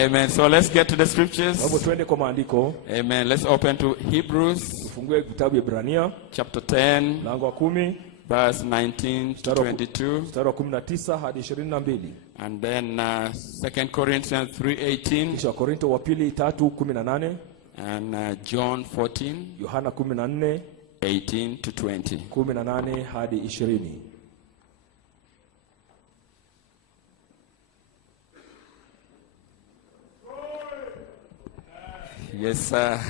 Amen. So let's get to the scriptures. Hapo twende kwa maandiko. Amen. Let's open to Hebrews. Tufungue kitabu ya Ibrania Chapter 10. mlango wa 10 verse 19 to 22. mstari wa 19 hadi 22. And then 2 Corinthians 3:18. Kisha Korinto wa pili 3:18. And John 14. Yohana 14 18 to 20. 18 hadi 20. Yes, sir.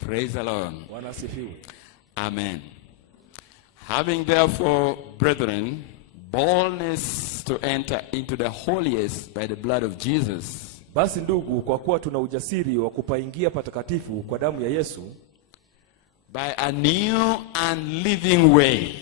Praise the Lord. Bwana asifiwe. Amen. Having therefore, brethren, boldness to enter into the holiest by the blood of Jesus. Basi ndugu, kwa kuwa tuna ujasiri wa kupaingia patakatifu kwa damu ya Yesu, By a new and living way,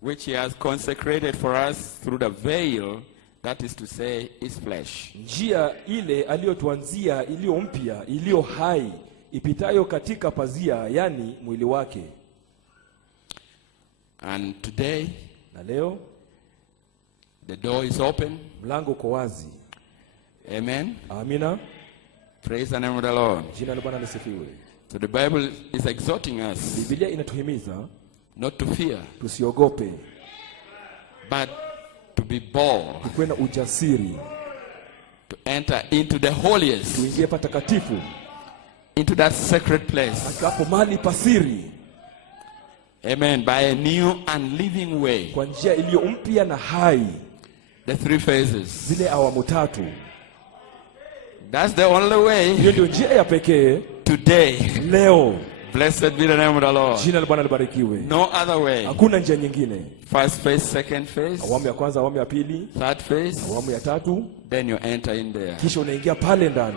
which he has consecrated for us through the veil, that is to say, his flesh. njia ile aliyotuanzia iliyo mpya, iliyo hai, ipitayo katika pazia, yani mwili wake. And today, Na leo the door is open. mlango uko wazi. Amen. Amina. Praise the name of the Lord. Jina la Bwana lisifiwe. So the Bible is exhorting us Biblia inatuhimiza not to fear, tusiogope, but to be bold, tuwe na ujasiri, to enter into the holiest, tuingie patakatifu, into that sacred place. hapo mahali pasiri, Amen. By a new and living way. kwa njia iliyo mpya na hai. The three phases. Zile awamu tatu. That's the only way Hiyo ndio njia ya pekee today. leo. Blessed be the name of the Lord. Jina la Bwana libarikiwe. No other way. Hakuna njia nyingine. First phase, second phase, Awamu ya kwanza, awamu ya pili, third phase, awamu ya tatu, then you enter in there. kisha unaingia pale ndani.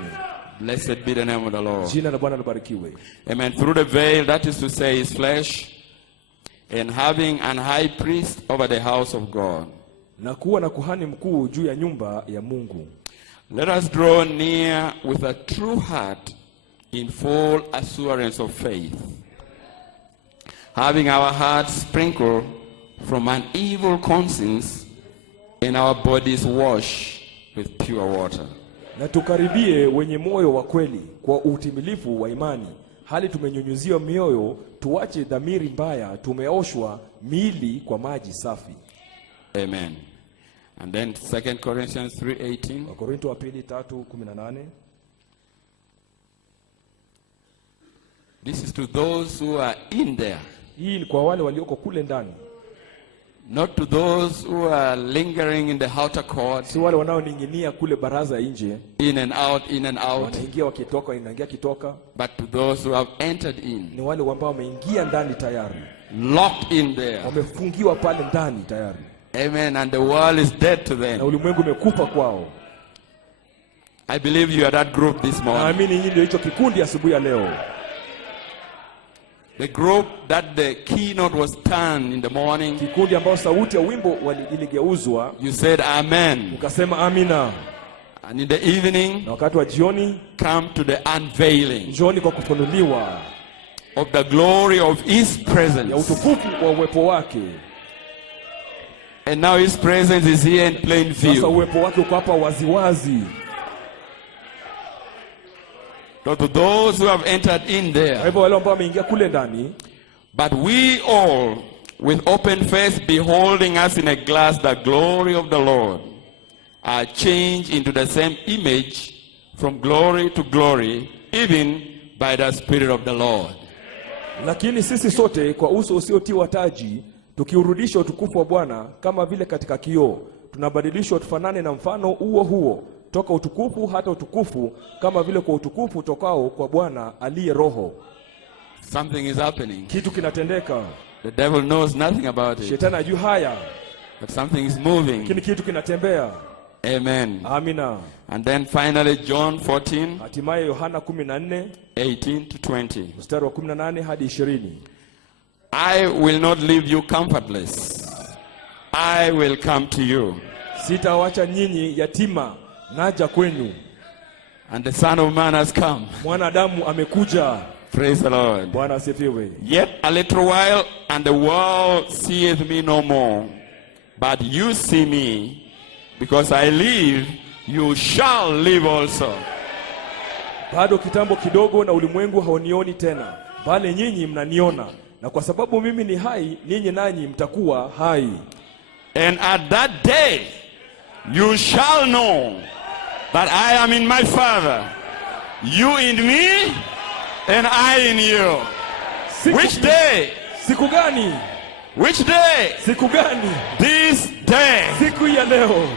Blessed be the name of the Lord. Jina la Bwana libarikiwe. Amen. Through the veil, that is to say, his flesh, and having an high priest over the house of God. Na kuwa na kuhani mkuu juu ya nyumba ya Mungu. Let us draw near with a true heart in full assurance of faith, having our hearts sprinkled from an evil conscience and our bodies washed with pure water. Na tukaribie wenye moyo wa kweli kwa utimilifu wa imani, hali tumenyunyuziwa mioyo, tuache dhamiri mbaya, tumeoshwa miili kwa maji safi. Amen. And then 2 Corinthians 3:18. Wakorintho wa pili 3:18. This is to those who are in there, Hii ni kwa wale walioko kule ndani, not to those who are lingering in the outer court, si wale wanaoning'inia kule baraza nje, in and out, in and out, wanaingia wakitoka, wanaingia kitoka. but to those who have entered in, Ni wale ambao wameingia ndani tayari, locked in there. wamefungiwa pale ndani tayari, Amen. And the world is dead to na them. ulimwengu umekufa kwao. I believe you are that group this morning. Naamini hii ndio hicho kikundi asubuhi ya leo, The group that the keynote was turned in the morning. kikundi ambao sauti ya wimbo iligeuzwa, You said amen. ukasema amina. And in the evening, Na wakati wa jioni, come to the unveiling jioni kwa kufunuliwa of the glory of his ya presence. utukufu wa uwepo wake. And now his presence is here in plain Sasa view. uwepo wake uko hapa waziwazi. So to those who have entered in Kwa there, hivyo wale ambao wameingia kule ndani, but we all, with open face, beholding us in a glass the glory of the Lord, are changed into the same image from glory to glory, even by the Spirit of the Lord. lakini sisi sote kwa uso usiotiwa taji, tukiurudisha utukufu wa Bwana kama vile katika kioo, tunabadilishwa tufanane na mfano huo huo, toka utukufu hata utukufu, kama vile kwa utukufu tokao kwa Bwana aliye Roho. Something is happening. Kitu kinatendeka. The devil knows nothing about it, Shetani ajui haya, but something is moving. lakini kitu kinatembea. Amen. Amina. And then finally, John 14, Hatimaye Yohana 14 18 to 20. mstari wa 18 hadi 20. I will not leave you comfortless. I will come to you. Sitawacha nyinyi yatima, naja kwenu. And the Son of Man has come. Mwanadamu amekuja. Praise the Lord. Bwana asifiwe. Yet a little while, and the world seeth me no more. But you see me, because I live, you shall live also. Bado kitambo kidogo na ulimwengu haunioni tena, bali nyinyi mnaniona, na kwa sababu mimi ni hai, ninyi nanyi mtakuwa hai. And at that day you shall know that I am in my Father, you in me, and I in you. Which day? Siku gani? Which day? Siku gani? This day. Siku ya leo.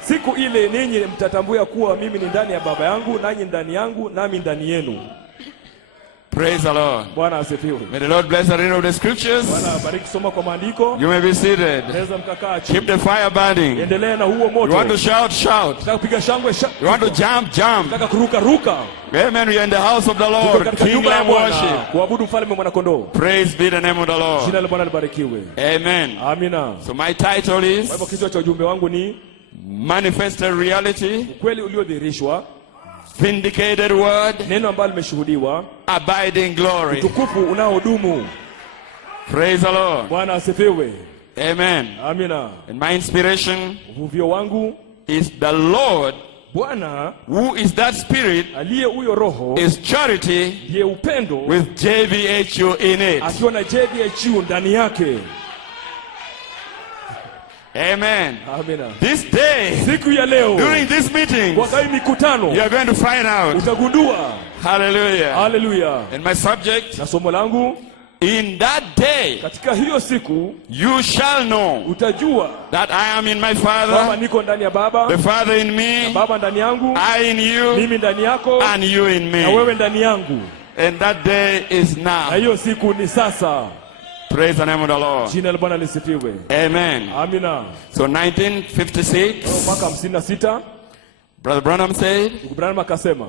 Siku ile ninyi mtatambua kuwa mimi ni ndani ya Baba yangu, nanyi ndani yangu, nami ndani yenu. Praise the Lord. Bwana asifiwe. May the Lord bless the reading of the scriptures. Bwana bariki soma kwa maandiko. You may be seated. Naweza mkakaa chini. Keep the fire burning. Endelea na huo moto. You want to shout, shout. Nataka kupiga shangwe, You want to jump, jump. nataka kuruka, ruka. Amen. We are in the house of the Lord. King Lamb worship. Kuabudu mfalme mwana kondoo. Praise be the name of the Lord. Jina la Bwana libarikiwe. Amen. Amina. So my title Kwa is hivyo kichwa cha ujumbe wangu ni Manifested Reality, ukweli uliodhihirishwa, Vindicated Word, neno ambalo limeshuhudiwa, Abiding Glory. utukufu unaodumu. Praise the Lord. Bwana asifiwe. Amen. Amina. And my inspiration Uvuvio wangu, is the Lord, Bwana who is that Spirit, aliye huyo Roho, is charity ndiye upendo, with JVHU in it. akiwa na JVHU ndani yake. Amen. Amina. This day, Siku ya leo, during this meeting, kwa hii mikutano, you are going to find out. utagundua. Hallelujah. Haleluya. And my subject, Na somo langu, in that day, katika hiyo siku you shall know utajua that I am in my kwamba Father, niko ndani ya Baba, the Father in na me, Baba ndani yangu, I in you, mimi ndani yako, and you in na me. wewe ndani yangu. And that day is Na now. hiyo siku ni sasa. Praise the name of the Lord. Jina la Bwana lisifiwe. Amen. Amina. So 1956, Mwaka 56, Brother Branham said, ndugu Branham akasema,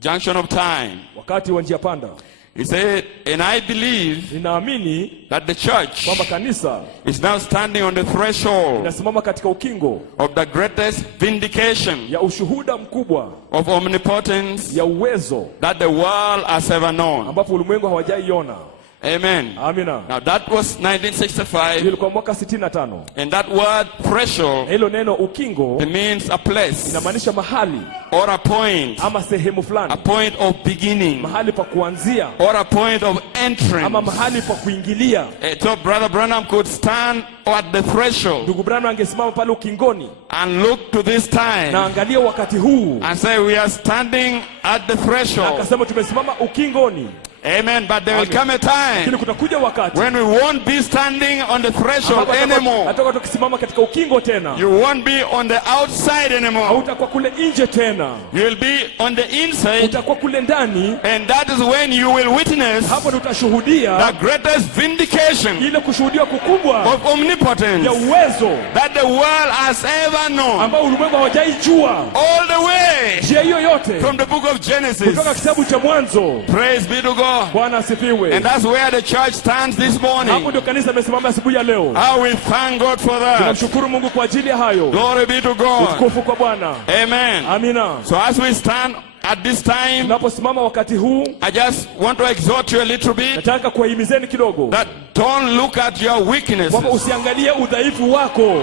junction of time. wakati wa njia panda, He said, and I believe ninaamini that the church kwamba kanisa is now standing on the threshold linasimama katika ukingo of the greatest vindication ya ushuhuda mkubwa of omnipotence ya uwezo that the world has ever known. ambapo ulimwengu hawajaiona. Amen. Amina. Now that was 1965, Ilikuwa mwaka 65. and that word threshold, Na hilo neno ukingo it means a place inamaanisha mahali or a point ama sehemu fulani, of beginning mahali pa kuanzia or a point of entrance. ama mahali pa kuingilia. So Brother Branham could stand at the threshold Ndugu Branham angesimama pale ukingoni and look to this time na angalia wakati huu, and say, we are standing at the threshold. akasema tumesimama ukingoni. Amen. But there will come a time Lakini kutakuja wakati when we won't be standing on the threshold anymore. hatakuwa tukisimama katika ukingo tena, You won't be on the outside anymore. hautakuwa kule nje tena, You will be on the inside, utakuwa kule ndani. and that is when you will witness Hapo tutashuhudia the greatest vindication ile kushuhudia kukubwa of omnipotence ya uwezo that the world has ever known. ambao ulimwengu hawajaijua. All the way Njia hiyo yote from the book of Genesis. kutoka kitabu cha Mwanzo. Praise be to God. Bwana asifiwe. And that's where the church stands this Hapo morning. ndio kanisa limesimama asubuhi ya leo. How we thank God for that. Tunamshukuru Mungu kwa ajili ya hayo. Glory be to God. Utukufu kwa Bwana. Amen. Amina. So as we stand at this time, Tunaposimama wakati huu, I just want to exhort you a little bit nataka kuwahimizeni kidogo that don't look at your kwamba weaknesses. usiangalie udhaifu wako,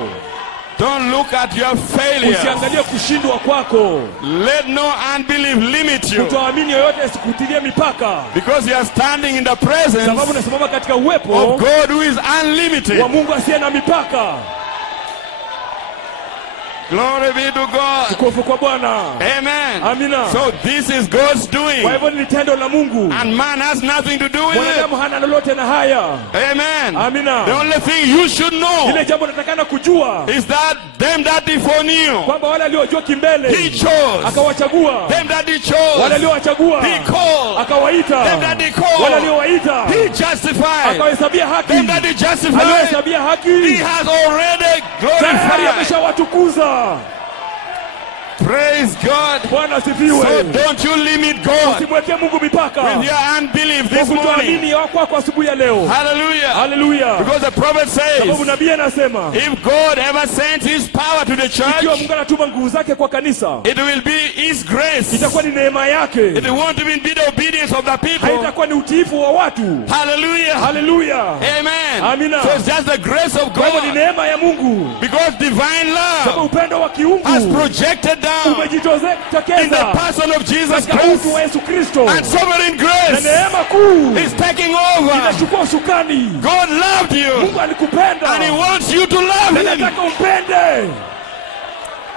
Don't look at your failures. usiangalie kushindwa kwako. Let no unbelief limit you, Kutoamini yoyote asikutilie mipaka, because you are standing in the presence sababu unasimama katika uwepo of God who is unlimited. wa Mungu asiye na mipaka. Glory be to God. Utukufu kwa Bwana. Amen. Amina. So this is God's Kwa doing, hivyo ni tendo la Mungu, and man has nothing to do with it. mwanadamu hana lolote na haya. Amen. Amina. The only thing you should know Ile jambo natakana kujua is that them that he foreknew, kwamba wale aliojua he kimbele chose. akawachagua, Them that he wale chose, aliowachagua he called. akawaita, Them that he wale called, aliowaita he justified. akawahesabia haki, Them that he justified, aliohesabia he haki has already tayari glorified. ameshawatukuza. Praise God. Bwana asifiwe. So don't you limit God Usimwekee Mungu mipaka with your unbelief this morning. kutoamini kwako asubuhi ya leo. Hallelujah. Hallelujah. Because the prophet Sababu says, nabii anasema, if God ever sends his power to the ikiwa church, Mungu anatuma nguvu zake kwa kanisa, it will be his grace. itakuwa ni neema yake. It won't even be the obedience of the people. Haitakuwa ni utiifu wa watu. Hallelujah. Hallelujah. Amen. Amina. So it's just the grace of Kwa hivyo ni God. neema ya Mungu. Because divine Sababu love upendo wa kiungu has projected down in the umejitokeza person of Jesus katika utu Christ. wa Yesu Kristo. And sovereign Na grace neema kuu is taking over. inachukua usukani. God loved you Mungu alikupenda. and he wants you to Na love him. nataka umpende.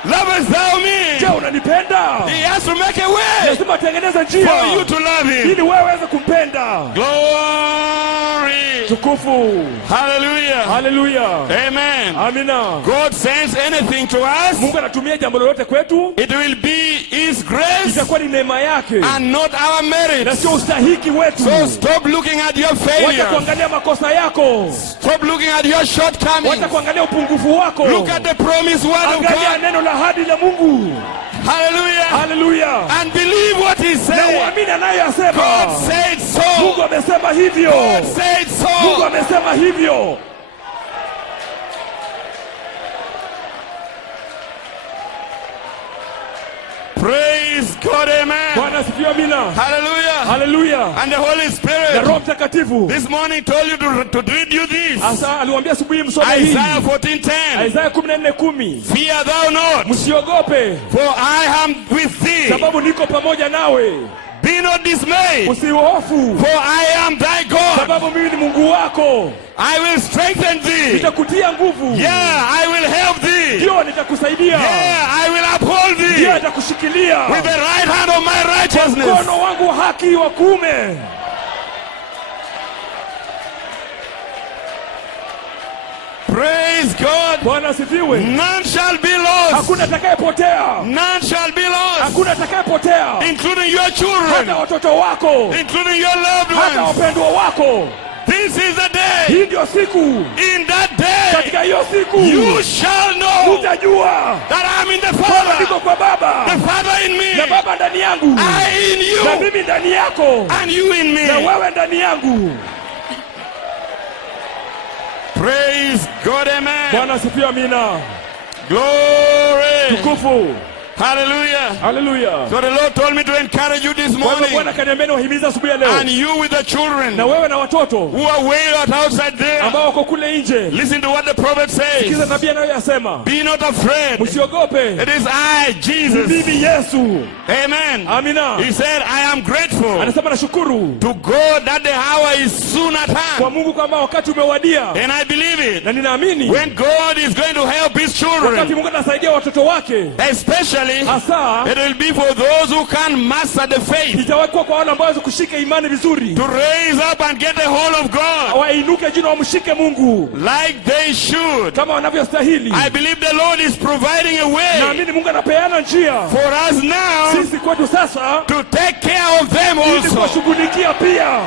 Lovest thou Je, me? unanipenda? He has to make a way Lazima atengeneze njia for you to love him. ili wewe uweze kumpenda. Glory. Tukufu. Hallelujah. Hallelujah. Amen. Amina. God sends anything to us, Mungu anatumia jambo lolote kwetu, it will be his grace itakuwa ni neema yake and not our na merit. sio ustahiki wetu. So stop looking at your Wacha failure. kuangalia makosa yako. Stop looking at your shortcomings. Wacha kuangalia upungufu wako. Look at the promised word of Angalia God. neno la ahadi la Mungu. Hallelujah. Hallelujah. And believe what he Na said. uamini anayoyasema. God said Mungu so. amesema hivyo. God said Mungu so. amesema hivyo. Praise God. Amen. Bwana asifiwe. Amina. Hallelujah. Hallelujah. And the Holy Na Spirit Roho Mtakatifu this morning told you to read you this. asa aliwaambia asubuhi msome hii. Isaiah 14:10. Isaya 14:10. Fear thou not, Msiogope for I am with thee. sababu niko pamoja nawe. Be not dismayed, Usihofu for I am thy God. sababu mimi ni Mungu wako. I will strengthen thee. Nitakutia nguvu. Yeah, I will help thee. Ndio nitakusaidia. Yeah, I will uphold thee Ndio nitakushikilia. with the right hand of my righteousness. Mkono wangu wa haki wa kuume. Praise God. Bwana asifiwe. None shall be lost. Hakuna atakayepotea. None shall be lost, Hakuna atakayepotea. including your children, Hata watoto wako. including your loved Hata ones. wapendwa wako. This is the day. Hii ndio siku. In that day, Katika hiyo siku you shall know utajua that I am in the kwamba niko Father, kwa Baba the Father in me, na Baba ndani yangu I in na you, mimi ndani yako and you in na me. wewe ndani yangu. Praise God. Amen. Bwana asifiwe. Amina. Glory. Tukufu. Hallelujah. Hallelujah. So the Lord told me to encourage you this Kwa hivyo morning, Bwana kaniambia niwahimiza asubuhi ya leo, and you with the children na wewe na watoto who are way out outside there. ambao wako kule nje, Listen to what the prophet sikiza says. nabii anayoyasema. Be not afraid. Msiogope, It is I, Jesus. mimi Yesu. Amen. Amina. He said, I am grateful Anasema nashukuru to God that the hour is soon at kwa hand. Mungu kwamba wakati umewadia, And I believe it. na ninaamini When God is going to help his wakati children, Mungu anasaidia watoto wake, especially, hasa it will be for those who can master the faith, itawekwa kwa wale ambao kushika imani vizuri, to raise up and get a hold of God wainuke juu na wamshike Mungu like they should. kama wanavyostahili. I believe the Lord is providing a way Naamini Mungu anapeana njia for us now sisi kwetu sasa to take care of them ili also. kuwashughulikia pia.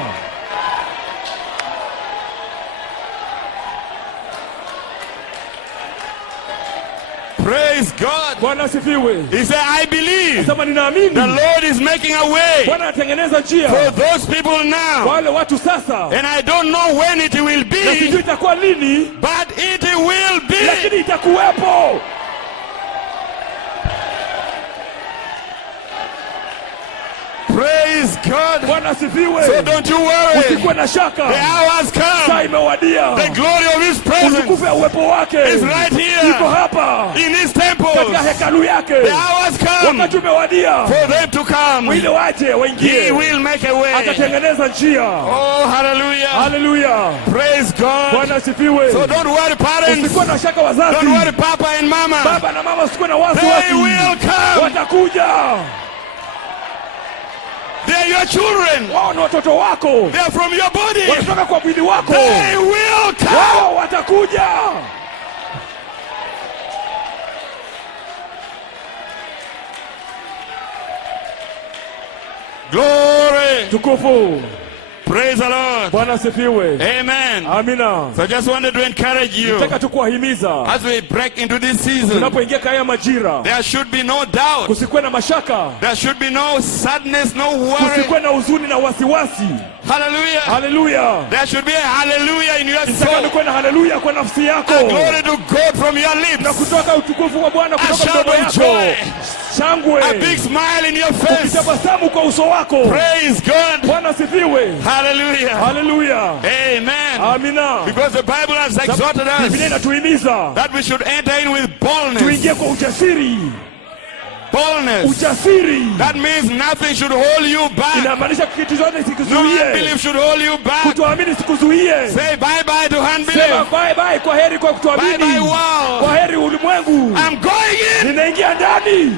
Praise God. Bwana asifiwe. He said, I believe Sema ninaamini the Lord is making a way Bwana anatengeneza njia for those people kwa now. wale watu sasa, And I don't know when it will na sijui be, itakuwa lini, but it will be. lakini itakuwepo. Praise God. Bwana asifiwe. So don't you worry. Usikuwe na The shaka, hour has saa come. imewadia. The glory of his presence Utukufu ya uwepo wake is right here iko hapa in his temple. katika hekalu yake. The hour has come Wakati umewadia for them to come. ili waje He waingie, will make a way. atatengeneza njia. Oh, hallelujah. Haleluya. Praise God. Bwana asifiwe. So don't worry, parents. Usikuwe na shaka wazazi. Don't worry, Papa and Mama. Baba na mama, usikuwe na They wasiwasi. will come. Watakuja. They are your children. Wao ni watoto wako, They are from your body. wanatoka kwa mwili wako. They will come. Wao watakuja. Glory. Tukufu. Praise the Lord. Bwana asifiwe. Amen. Amina. So I just wanted to encourage you Nataka tu kuwahimiza as we break into this season. tunapoingia kaya majira, There should be no doubt. kusikwe na mashaka, There should be no sadness, no worry. kusikwe na huzuni na wasiwasi. Hallelujah. Haleluya. There should be a hallelujah in your Nataka soul. nikuwe na haleluya kwa nafsi yako, A glory to God from your na lips. kutoka utukufu wa Bwana A kutoka shout mdomo of yako. joy. Shangwe, A big smile in your face. ukitabasamu kwa uso wako. Praise God. Bwana asifiwe. Hallelujah. Haleluya. Amen. Amina. Because the Bible has exhorted Biblia us inatuhimiza that we should enter in with boldness. tuingie kwa ujasiri. Boldness. Ujasiri That means nothing should hold you back. inamaanisha kitu chochote No sikuzuie. unbelief should hold you back. Kutoamini sikuzuie. Say bye-bye to Sema unbelief. bye bye, kwa heri kwa kutoamini. Bye-bye world. Kwa heri ulimwengu. I'm going in. Ninaingia ndani.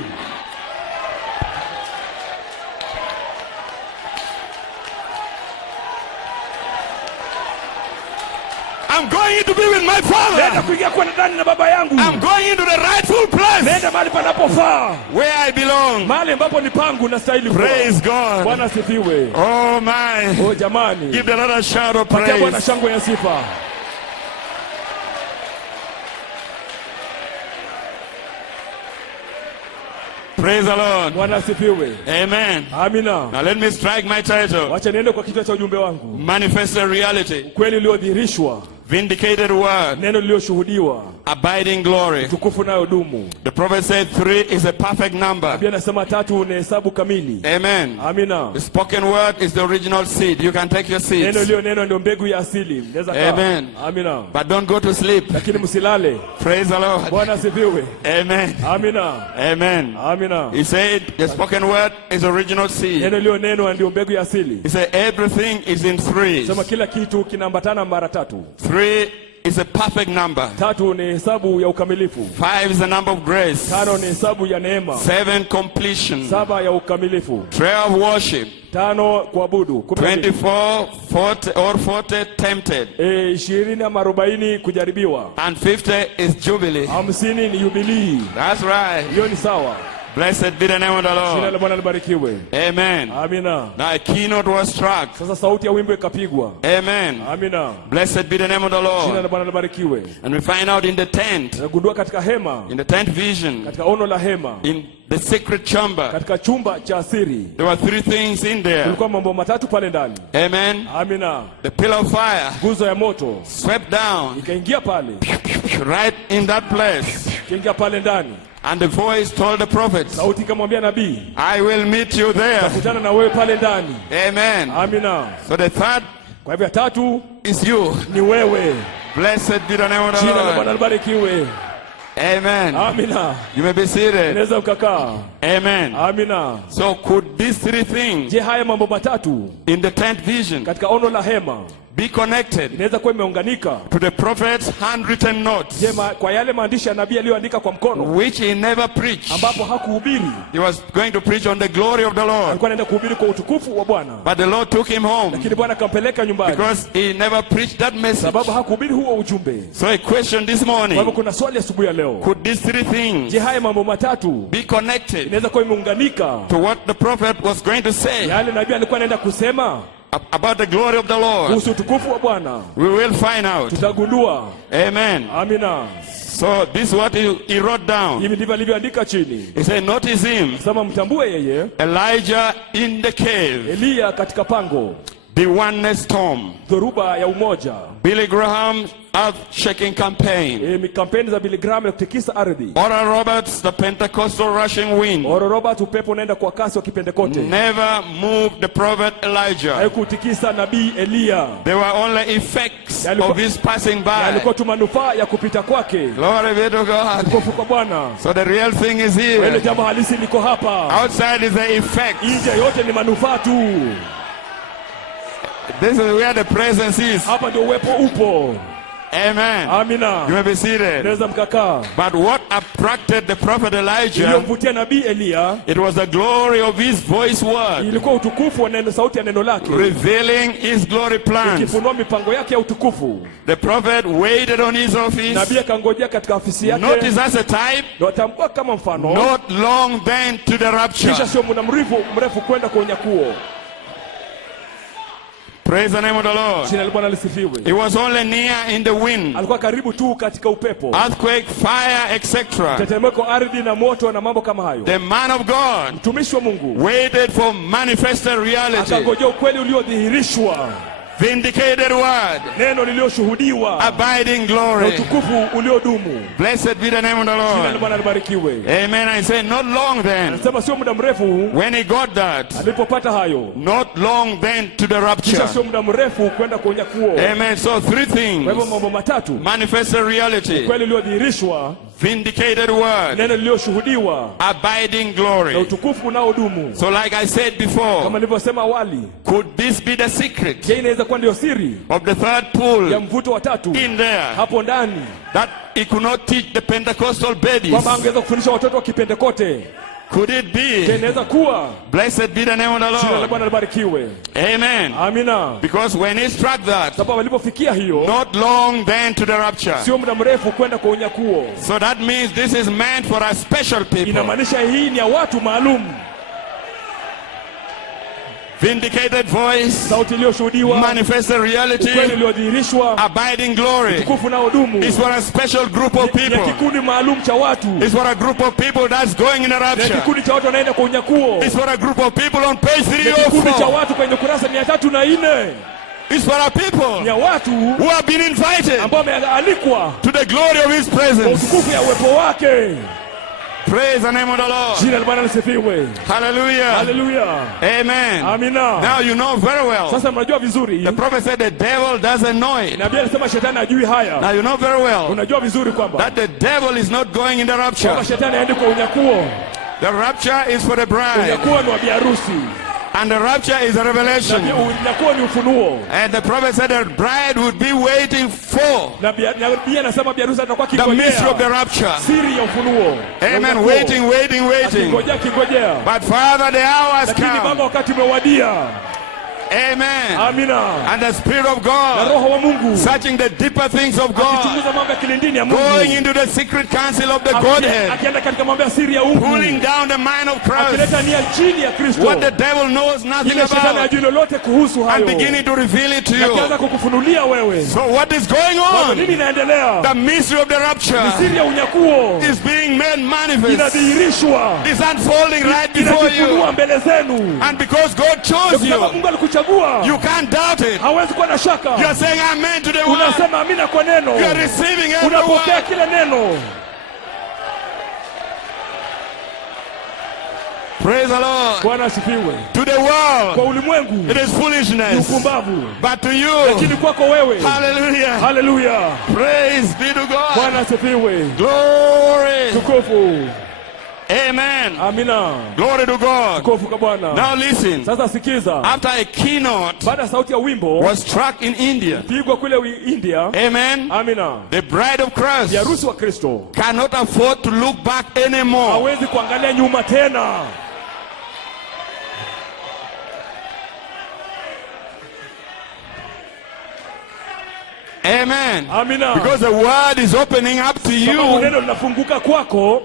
I'm going in to be with my Naenda Father. kuingia kwa ndani na baba yangu. I'm going into the rightful place Naenda mahali panapofaa. where I belong. Mahali ambapo ni pangu na stahili kuwa. Praise God. Bwana asifiwe. Oh my. Oh jamani. Give another shout of Patia Bwana praise. shangwe ya sifa. Praise the Lord. Bwana asifiwe. Amen. Amina. Now let me strike my title. Wacha niende kwa kichwa cha ujumbe wangu. Manifested reality. Kweli uliodhihirishwa, Vindicated word. neno lililoshuhudiwa, Abiding glory. tukufu nayo dumu. The prophet said 3 is a perfect number. Biblia inasema 3 ni hesabu kamili. Amen. Amina. The spoken word is the original seed. You can take your Neno seeds. lililo neno ndio mbegu ya asili. Naweza kaa. Amen. Amina. But don't go to sleep. Lakini msilale. Praise the Lord. Bwana asifiwe. Amen. Amina. Amen. Amina. He said the spoken word is original seed. Neno lililo neno ndio mbegu ya asili. He said everything is in threes. Sema kila kitu kinaambatana mara 3. 3 is a perfect number. 3 ni hesabu ya ukamilifu. 5 is the number of grace. 5 ni hesabu ya neema. 7 completion. 7 ya ukamilifu. 12 worship. 5 kuabudu. 24 40 tempted. 20 ama 40 kujaribiwa. And 50 is jubilee. 50 ni jubilii. That's right. Hiyo ni sawa. Blessed be the name of the Jina la Lord. Bwana libarikiwe. Amen. Amina. Now a keynote was struck. Sasa sauti ya wimbo ikapigwa. Amen. Amina. Blessed be the name of the Jina la Lord. Bwana libarikiwe. And we find out in the tent, Nagundua katika hema, in the tent vision, katika ono la hema, in the secret chamber, katika chumba cha siri, there were 3 things in there. kulikuwa mambo matatu pale ndani. Amen. Amina. The pillar of fire Nguzo ya moto swept down ikaingia pale, right in that place. ikaingia pale ndani. And the voice told the prophets, Sauti ikamwambia nabii, I will meet you there. kutana na wewe pale ndani. Amen. Amina. So the third Kwa hivyo 3 is you. ni wewe. Blessed be the name of the Jina la Bwana Lord. libarikiwe. Amen. Amina. You may be seated. Unaweza ukakaa. Amen. Amina. So could these 3 things Je, haya mambo matatu in the tent vision katika ono la hema be connected inaweza kuwa imeunganika? to the prophet's handwritten notes, Je, kwa yale maandishi ya nabii aliyoandika kwa mkono which he never preached? ambapo hakuhubiri? He was going to preach on the glory of the Lord, Alikuwa anaenda kuhubiri kwa utukufu wa Bwana, but the Lord took him home lakini Bwana akampeleka nyumbani because he never preached that message. sababu hakuhubiri huo ujumbe. So a question this Kwa hivyo morning, kuna swali asubuhi ya leo. could these 3 things Je, haya mambo matatu be connected inaweza kuwa imeunganika to what the prophet was going to say yale nabii alikuwa anaenda kusema about the glory of the Lord? kuhusu utukufu wa Bwana? We will find out. Tutagundua. Amen. Amina. So this is what he wrote down. Hivi ndivyo alivyoandika chini. He said, notice him, Sema mtambue yeye, Elijah in the cave, Eliya katika pango, the oneness storm, dhoruba ya umoja, Billy Graham earth-shaking campaign, kampeni za Billy Graham ya kutikisa ardhi, Oral Roberts, the Pentecostal rushing wind, Oral Roberts, upepo unaenda kwa kasi wa kipentekote, never moved the prophet Elijah. haikutikisa nabii Eliya. They were only effects Yalikuwa- of his passing by. Yalikuwa tu manufaa ya kupita kwake. Glory be to God. Utukufu kwa Bwana. So the real thing is Ile here. jambo halisi liko hapa. Outside is the effect. Nje yote ni manufaa tu. This is where the presence is. Hapa ndio uwepo upo. Amen. You Amina. may be seated. Naweza mkakaa. But what attracted the prophet Elijah, Iliyomvutia nabii Eliya it was the glory of his voice word, ilikuwa utukufu wa neno, sauti ya neno lake, revealing his glory plans. ikifunua mipango yake ya utukufu. The prophet waited on his office. Nabii akangojea katika afisi yake. Notice as a type, Ndio atambua kama mfano. not long then to the rapture. Kisha sio muda mrefu kwenda kwa unyakuo. Praise the name of the Lord. Jina la Bwana lisifiwe. He was only near in the wind, Alikuwa karibu tu katika upepo, earthquake, fire, etc. tetemeko ardhi na moto na mambo kama hayo. The man of God Mtumishi wa Mungu waited for manifested reality, akangojea ukweli uliodhihirishwa, vindicated word, neno lililoshuhudiwa, abiding na glory. utukufu uliodumu. Blessed be the name of the Jina la Lord. Bwana libarikiwe. Amen. I say not long then. Anasema sio muda mrefu When he got that, alipopata hayo, not long then to the rapture. kisha sio muda mrefu kwenda kwa unyakuo. Amen. So three things: Kwa hivyo mambo matatu: manifested reality, kweli uliodhihirishwa, vindicated word, neno lililoshuhudiwa, abiding na glory. utukufu unaodumu. So like I said before, Kama nilivyosema awali, could this be the secret je, inaweza kuwa ndio siri of the third ya pool mvuto wa tatu in there, hapo ndani, that he could not teach the Pentecostal babies? kwamba angeweza kufundisha watoto wa Kipentekote? Could it Je, be? inaweza kuwa? Blessed be the name of the Jina la Lord. Bwana libarikiwe. Amen. Amina. Because when he struck that, Sababu walipofikia hiyo, not long then to the rapture. sio muda mrefu kwenda kwa unyakuo. So that means this is meant for a special people. Inamaanisha hii ni ya watu maalum. Vindicated voice, Sauti iliyoshuhudiwa, manifested kweli reality, uliodhihirishwa, abiding glory. utukufu unaodumu. It's for a special group of Ni ya people. kikundi maalum cha watu. It's for a group of people that's going in the Ni ya rapture. kikundi cha watu wanaenda kwa unyakuo. It's for a group of people on page Ni ya kikundi cha 304. watu kwenye kurasa 304. It's for a Ni people ya watu who have been invited ambao wamealikwa to the glory of his kwa presence. utukufu ya uwepo wake. Praise the name of the Lord. Jina la Bwana lisifiwe. Hallelujah. Haleluya. Amen. Amina. Now you know very well. Sasa mnajua vizuri, The prophet said the devil doesn't know it. nabii alisema shetani hajui haya. Now you know very well Unajua vizuri kwamba that the devil is not going in the rapture. kwamba shetani haendi kwa unyakuo. The rapture is for the bride. Unyakuo ni wa biharusi. And the rapture is a Na revelation. unyakuo ni ufunuo. And the prophet said the bride would be waiting for Na Biblia inasema biharusi atakuwa the mystery of the kingojea rapture. siri ya ufunuo. Amen. Unyakuo. Waiting, waiting, waiting. Kingojea. But Father, the hour has Lakini Baba, come. wakati umewadia. Amen. Amina. And the Spirit of Na God, Roho wa Mungu searching the deeper things of God, akichunguza mambo ya kilindini ya Mungu, going into the secret council of the Godhead, akienda katika mambo ya siri ya Mungu, pulling down the mind of Christ, akileta nia chini ya Kristo, what the devil knows nothing ile shetani about, hajui lolote kuhusu and hayo, beginning to reveal it to na akianza you. kukufunulia wewe So what is going kwamba on? nini inaendelea. The mystery of the rapture Siri ya unyakuo is being made manifest. inadhihirishwa, It's unfolding right before you. inajifunua mbele zenu. And because God Kwa chose you, sababu Mungu alikuchagua, you can't doubt it. hawezi kuwa na shaka. You are saying amen to the word. Unasema amina kwa neno, You are receiving every unapokea word. kile neno. Praise the Lord. Bwana asifiwe. To the Kwa world, ulimwengu it is ni foolishness. upumbavu, But to you, lakini kwako wewe, hallelujah. haleluya. Praise be to God. Bwana asifiwe. Glory. Tukufu. Amen. Amina. Glory to God. Tukufu kwa Bwana. Now listen. Sasa sikiza. After a keynote Baada ya sauti ya wimbo was struck in India, pigwa kule India. amen, Amina. the bride of Christ Biharusi wa Kristo cannot afford to look back anymore. hawezi kuangalia nyuma tena. Amen. Amina. Because the word is opening up to Sababu you, neno linafunguka kwako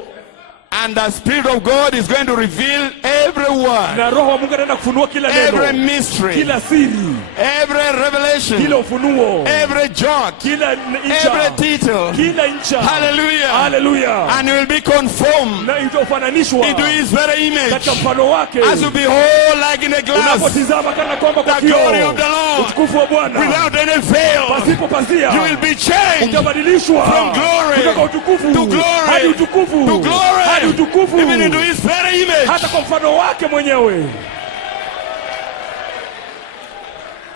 and the Spirit of God is going to reveal every word, na Roho wa Mungu anaenda kufunua kila every neno, mystery, kila siri, every revelation, kila ufunuo, every jot, kila every ncha, title. kila ncha. Hallelujah. Haleluya. And you will be conformed Na itafananishwa into his very image, katika mfano wake, as you behold like in a glass unapotizama kana kwamba kwa the glory kioo of the Lord, utukufu wa Bwana without any veil. pasipo pazia. You will be changed Utabadilishwa from glory kutoka utukufu to glory hadi utukufu to glory, hadi utukufu, even into his very image. hata kwa mfano wake mwenyewe.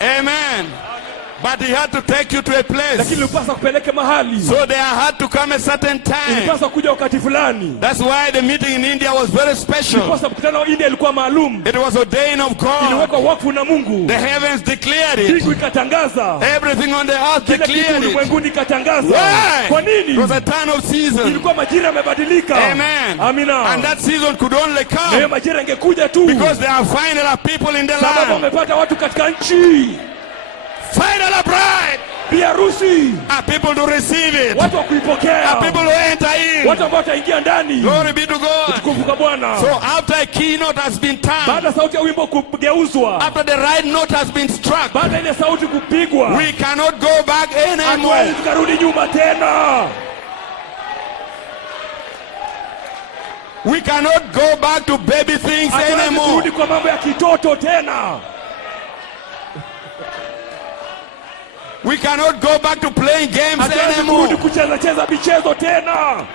Amen. But he had to take you to a place. Lakini ilipaswa kupeleke mahali, So there had to come a certain time. ilipaswa kuja wakati fulani. That's why the meeting in India was very special. Ilipaswa mkutano wa India ilikuwa maalum, It was ordained of God. iliwekwa wakfu na Mungu. The heavens declared it. Mbingu ikatangaza, Everything on the earth kila kitu declared it. ulimwenguni ikatangaza. Why? Kwa It nini? was a turn of season. Ilikuwa majira yamebadilika. Amen. Amina. And that season could only Na hiyo come majira ingekuja tu because there are finally people in the sababu land. wamepata watu katika nchi. Final bride Biharusi. are people to receive it. Watu wa kuipokea. Are people who enter in. Watu ambao wataingia ndani. Glory be to God. Utukufu kwa Bwana. So after a key note has been turned, Baada sauti ya wimbo kugeuzwa, after the right note has been struck, baada ile sauti kupigwa, we cannot go back anymore. hatuwezi tukarudi nyuma tena. We cannot go back to baby things anymore. Turudi kwa mambo ya kitoto tena. We cannot go back to playing games anymore. Turudi kucheza michezo tena.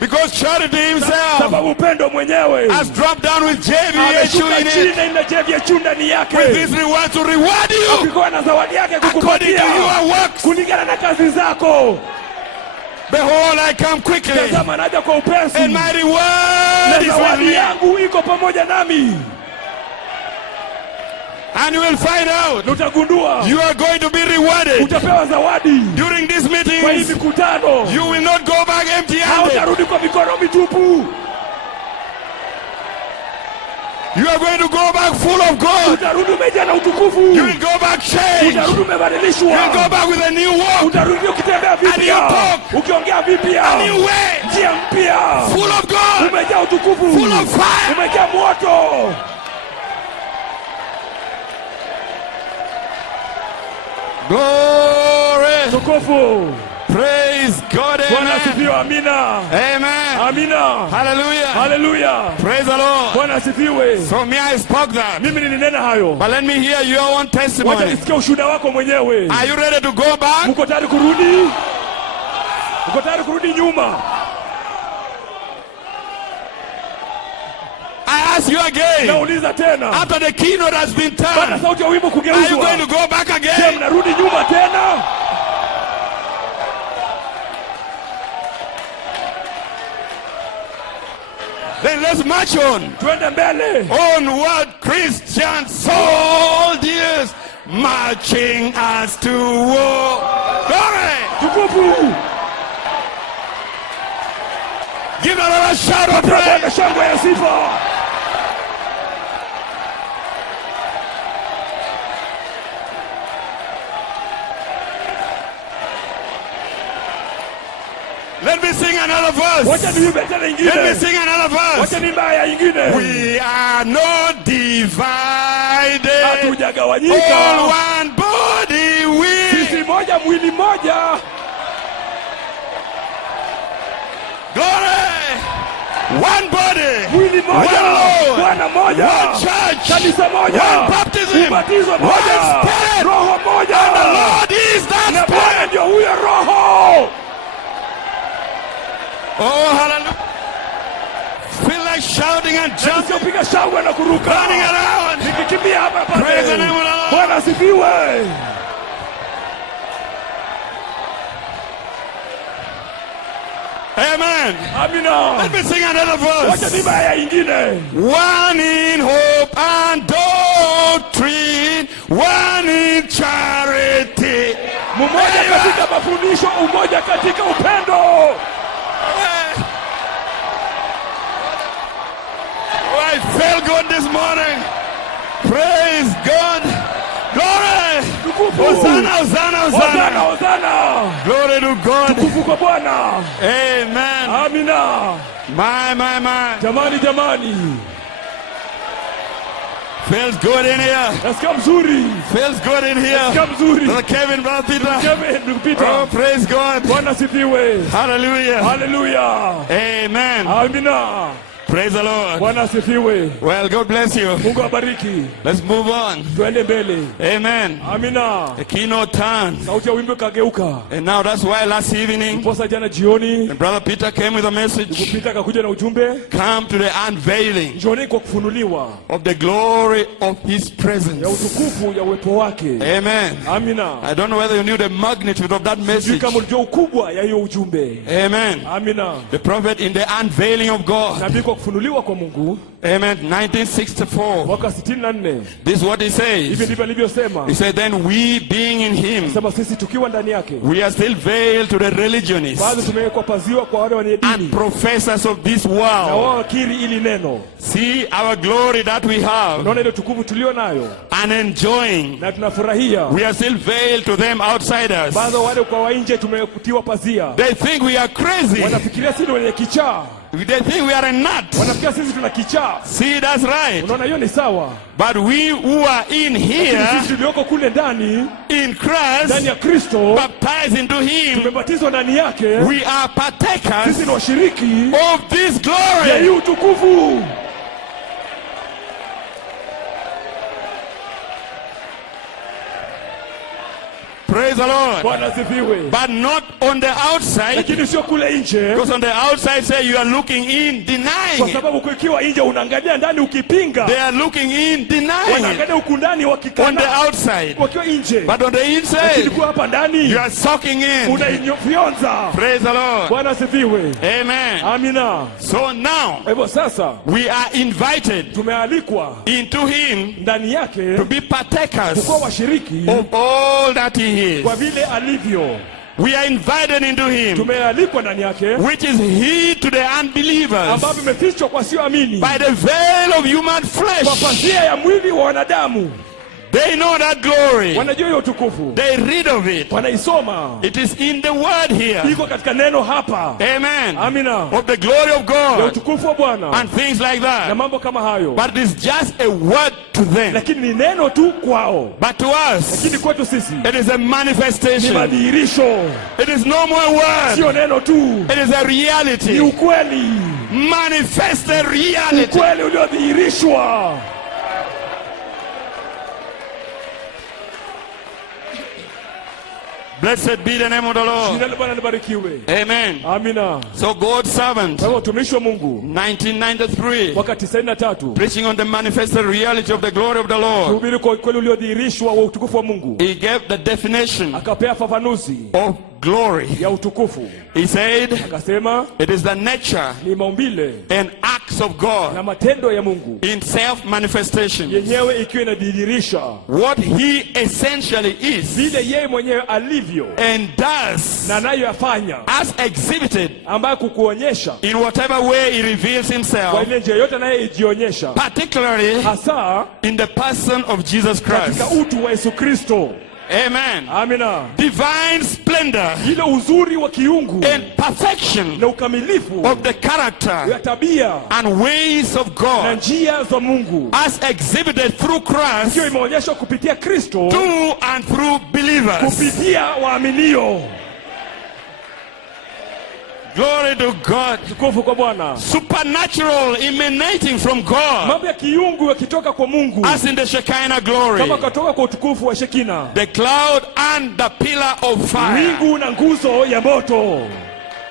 Because Charity himself Sababu upendo mwenyewe has dropped down with JVHU in it. With his reward to reward you according to your works. Kulingana na kazi zako. Behold, I come quickly, Tazama naja kwa upesi. and my reward is with Zawadi me. yangu iko pamoja nami. And you will find out Utagundua you are going to be rewarded utapewa zawadi during these kwa hii meetings. mikutano. You will not go back empty-handed. Hautarudi kwa mikono mitupu. You are going to go back full of God. Utarudi umejaa na utukufu. You will go back changed. Utarudi umebadilishwa. You will go back with a new walk, Utarudi ukitembea vipya. A new talk. Ukiongea vipya. a new way, Njia mpya. full of God, Umejaa utukufu. full of fire. Umejaa moto. Glory. Tukufu. Praise God. Bwana Amen. asifiwe. Amina. Amen. Amina. Hallelujah. Hallelujah. Praise the Lord. Bwana asifiwe. So me, I spoke that. Mimi nilinena hayo. But let me hear your own Wacha testimony. nisikie ushuhuda wako mwenyewe. Are you ready to go back? Uko tayari kurudi? Uko tayari kurudi nyuma? I ask you again. Nauliza tena. After the keynote has been Baada turned, sauti ya wimbo are you kugeuzwa. going to go back Je, again? mnarudi nyuma tena? Then let's march on. Twende mbele. Onward, Christian soldiers, marching us to war. Glory! Tukufu. Give another shout of Bwana praise. shangwe ya sifa. Let me sing another verse. Wacha niimbe tena Let me ingine. sing another verse. Wacha niimbe aya ingine. We are not divided. Hatujagawanyika. All one body we. Sisi moja mwili moja. Glory. One body. Mwili moja. One Lord. Bwana moja. One church. Kanisa moja. One baptism. Ubatizo moja. One spirit. Roho moja. The Lord is that Na Bwana spirit. ndio huyo Roho. Oh, hallelujah. Feel like shouting and jumping, Usipiga shangwe na kuruka. running around. Nikikimbia hapa pale. Praise the name of the Lord. Bwana asifiwe. Amen. Amina. Let me sing another Wacha verse. niimbe aya ingine. One in hope and doctrine, one in charity. Mmoja katika mafundisho, umoja katika upendo. Oh, I felt good this morning. Praise God. Glory. Tukufu. Hosanna, Hosanna, Hosana, Hosanna. hosana. Glory to God. Tukufu kwa Bwana. Amen. Amina. My. Jamani, jamani. Feels good in here. Nasikia mzuri. Feels good in Nasikia here. mzuri. Brother Kevin, Brother Peter. Kevin, ndugu Oh, Peter. praise God. Bwana asifiwe. Hallelujah. Haleluya. Amen. Amina. Praise the Lord. Bwana asifiwe. Well, God bless you. Mungu abariki. Let's move on. Tuende mbele. Amen. Amina. The keynote turned. Sauti ya wimbo kageuka. And now that's why last evening, Posa jana jioni, when Brother Peter came with a message, Peter akakuja na ujumbe. come to the unveiling Jioni kwa kufunuliwa of the glory of His ya presence. utukufu ya uwepo wake. Amen. Amina. I don't know whether you knew the magnitude of that Sijui message. kama ulijua ukubwa ya hiyo ujumbe. Amen. Amina. The prophet in the unveiling of God Nabii kwa kufunuliwa kwa Mungu Amen. 1964. mwaka 64. This is what he Hivi says. ndivyo alivyosema. He said, then we being in him, Sema sisi tukiwa ndani yake we are still veiled to the religionists bado tumewekwa paziwa kwa wale wenye and dini professors of this na world. wao wakiri ili neno. See our glory that we have Unaona ile tukufu tulio nayo and enjoying. na tunafurahia. We are still veiled to them outsiders. Bado wale kwa wainje tumekutiwa pazia. They think we are crazy. Wanafikiria sisi wenye kichaa. They think we are a nut. Wanafikiria sisi tuna kichaa. See, that's right. Unaona hiyo ni sawa. But we who are in Lakini here, sisi tulioko kule ndani in Christ, ndani ya Kristo baptized into him, tumebatizwa ndani yake. we are partakers Sisi ni washiriki of this ya glory. hii utukufu. Praise the Lord. Bwana asifiwe. But not on the outside, Lakini sio kule nje. because on the outside say you are looking in, Kwa denying it. sababu kukiwa nje unaangalia ndani ukipinga. They are looking in, denying it Wanaangalia huku ndani on wakikana. the outside. Wakiwa nje. But on the Lakini inside, kwa hapa ndani you are soaking in. unaifyonza. Praise the Lord. Bwana asifiwe. Amen. Amina. So now, Kwa hivyo sasa we are invited tumealikwa into him ndani yake to be partakers kuwa washiriki of all that he is. kwa vile alivyo. We are invited into him, Tumealikwa ndani yake which is hid to the unbelievers ambapo imefichwa kwa sioamini by the veil of human kwa flesh. pazia ya mwili wa wanadamu. They know that glory. Wanajua hiyo utukufu. They read of it. Wanaisoma. It is in the word here. Iko katika neno hapa. Amen. Amina. Of the glory of Ya God utukufu wa Bwana and things like na that. mambo kama hayo. But it is just a word to them. Lakini ni neno tu kwao. But to us, Lakini kwetu sisi it is a ni manifestation. madhihirisho. It is no more word. Sio neno tu. It is a Ni reality. ukweli. Manifested reality. Ukweli uliodhihirishwa. Blessed be the name of the Lord. Jina la Bwana libarikiwe. Amen. Amina. So God's servant, Kwa hivyo utumishi wa Mungu 1993, mwaka 93 preaching on the manifested reality of the glory of the Lord. kuhubiri kwa ukweli uliodhihirishwa wa utukufu wa Mungu. He gave the definition Akapea fafanuzi of glory. ya utukufu. He said, Akasema it is the nature ni maumbile and acts of na God matendo ya Mungu in self-manifestation. yenyewe ikiwa inadhihirisha What he essentially is vile yeye mwenyewe alivyo and does na anayoyafanya, as exhibited ambayo kukuonyesha in whatever way he reveals kwa himself, ile njia yote anayejionyesha, particularly hasa in the person of Jesus Christ. katika utu wa Yesu Kristo. Amen. Amina. Divine splendor Ile uzuri wa kiungu and perfection na ukamilifu of the character ya tabia and ways of na God njia za Mungu as exhibited through Christ ikiwa imeonyeshwa kupitia Kristo, to and through believers. kupitia waaminio. Glory to God. Tukufu kwa Bwana. Supernatural emanating from God Mambo ya kiungu yakitoka kwa Mungu as in the Shekinah glory. kama katoka kwa utukufu wa Shekina, The cloud and the pillar of fire. wingu na nguzo ya moto.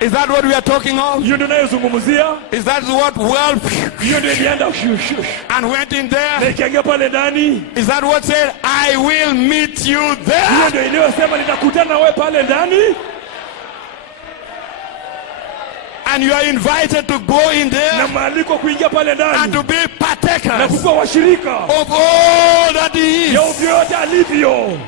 Is that what we are talking of? Hiyo ndio inayozungumzia. Is that what well Hiyo ndio ilienda and went in na there? ikaingia pale ndani. Is that what said, I will meet you Hiyo there? ndio iliyosema nitakutana na wewe pale ndani, And you are invited to go in na there maaliko kuingia pale and ndani to be na partakers kukuwa washirika of all that he ya is. vyote alivyo.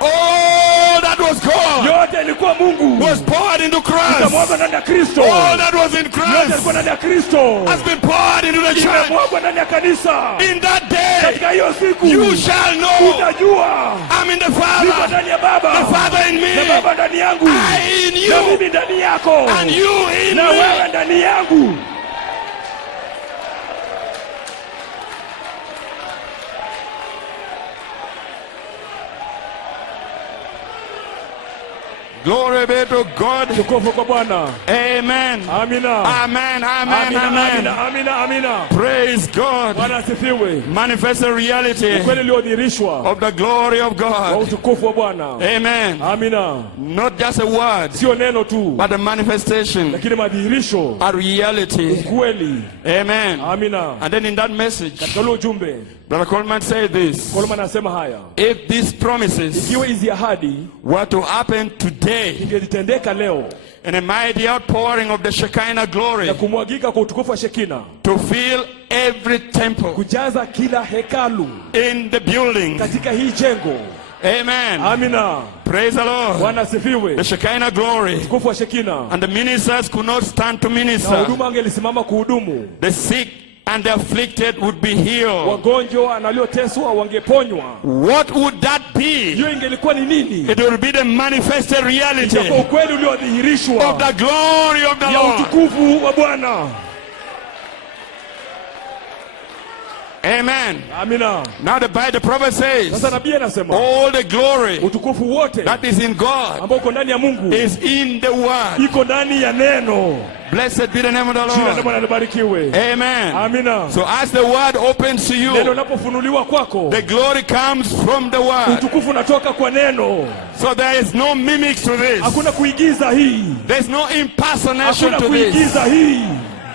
All that was God Yote ilikuwa Mungu was poured into Christ. ikamwagwa ndani ya Kristo. All that was in Yote Christ ilikuwa ndani ya Kristo, has been poured into the church. imemwagwa ndani ya kanisa. In that day, Katika hiyo siku you shall know utajua I'm in the niko Father, ndani ya Baba, the Father in na me, Baba ndani yangu, I in na you, mimi ndani yako, and you in na me. wewe ndani yangu. Glory be to God. Tukufu kwa Bwana. Amen. Amina. Amen. Amen. Amina, Amen. amina, amina, amina. Praise God. Bwana asifiwe. Manifest the reality Kweli uliodhihirishwa of the glory of wa God. utukufu wa Bwana. Amen. Amina. Not just a word, Sio neno tu, but a manifestation, lakini madhihirisho, a reality. kweli. Amen. Amina. And then in that message, Katika ule ujumbe, Brother Coleman said this: Coleman anasema haya: if these promises ikiwa hizi ahadi were to happen today, ingezitendeka leo, and a mighty outpouring of the Shekinah glory na kumwagika kwa utukufu wa Shekina to fill every temple kujaza kila hekalu in the building. katika hii jengo. Amen. Amina. Praise the Lord. Bwana asifiwe. The Shekinah glory. Utukufu wa Shekina. And the ministers could not stand to Na minister. huduma angelisimama kuhudumu. The sick and the afflicted would be healed. Wagonjwa na walioteswa wangeponywa. What would that be? Hiyo ingelikuwa ni nini? It will be the manifested reality Itakuwa ukweli uliodhihirishwa of the glory of the ya Lord. utukufu wa Bwana. Amen. Amina. Now the prophet says, Sasa nabii anasema all the glory utukufu wote that is in God ambao uko ndani ya Mungu is in the word. iko ndani ya neno. Blessed be the name of the Jina la Lord. Bwana libarikiwe. Amen. Amina. So as the word opens to Neno you, linapofunuliwa kwako, the glory comes from the word. utukufu unatoka kwa neno. So there is no mimics to this. Hakuna kuigiza hii. There's no impersonation Hakuna to this. kuigiza hii.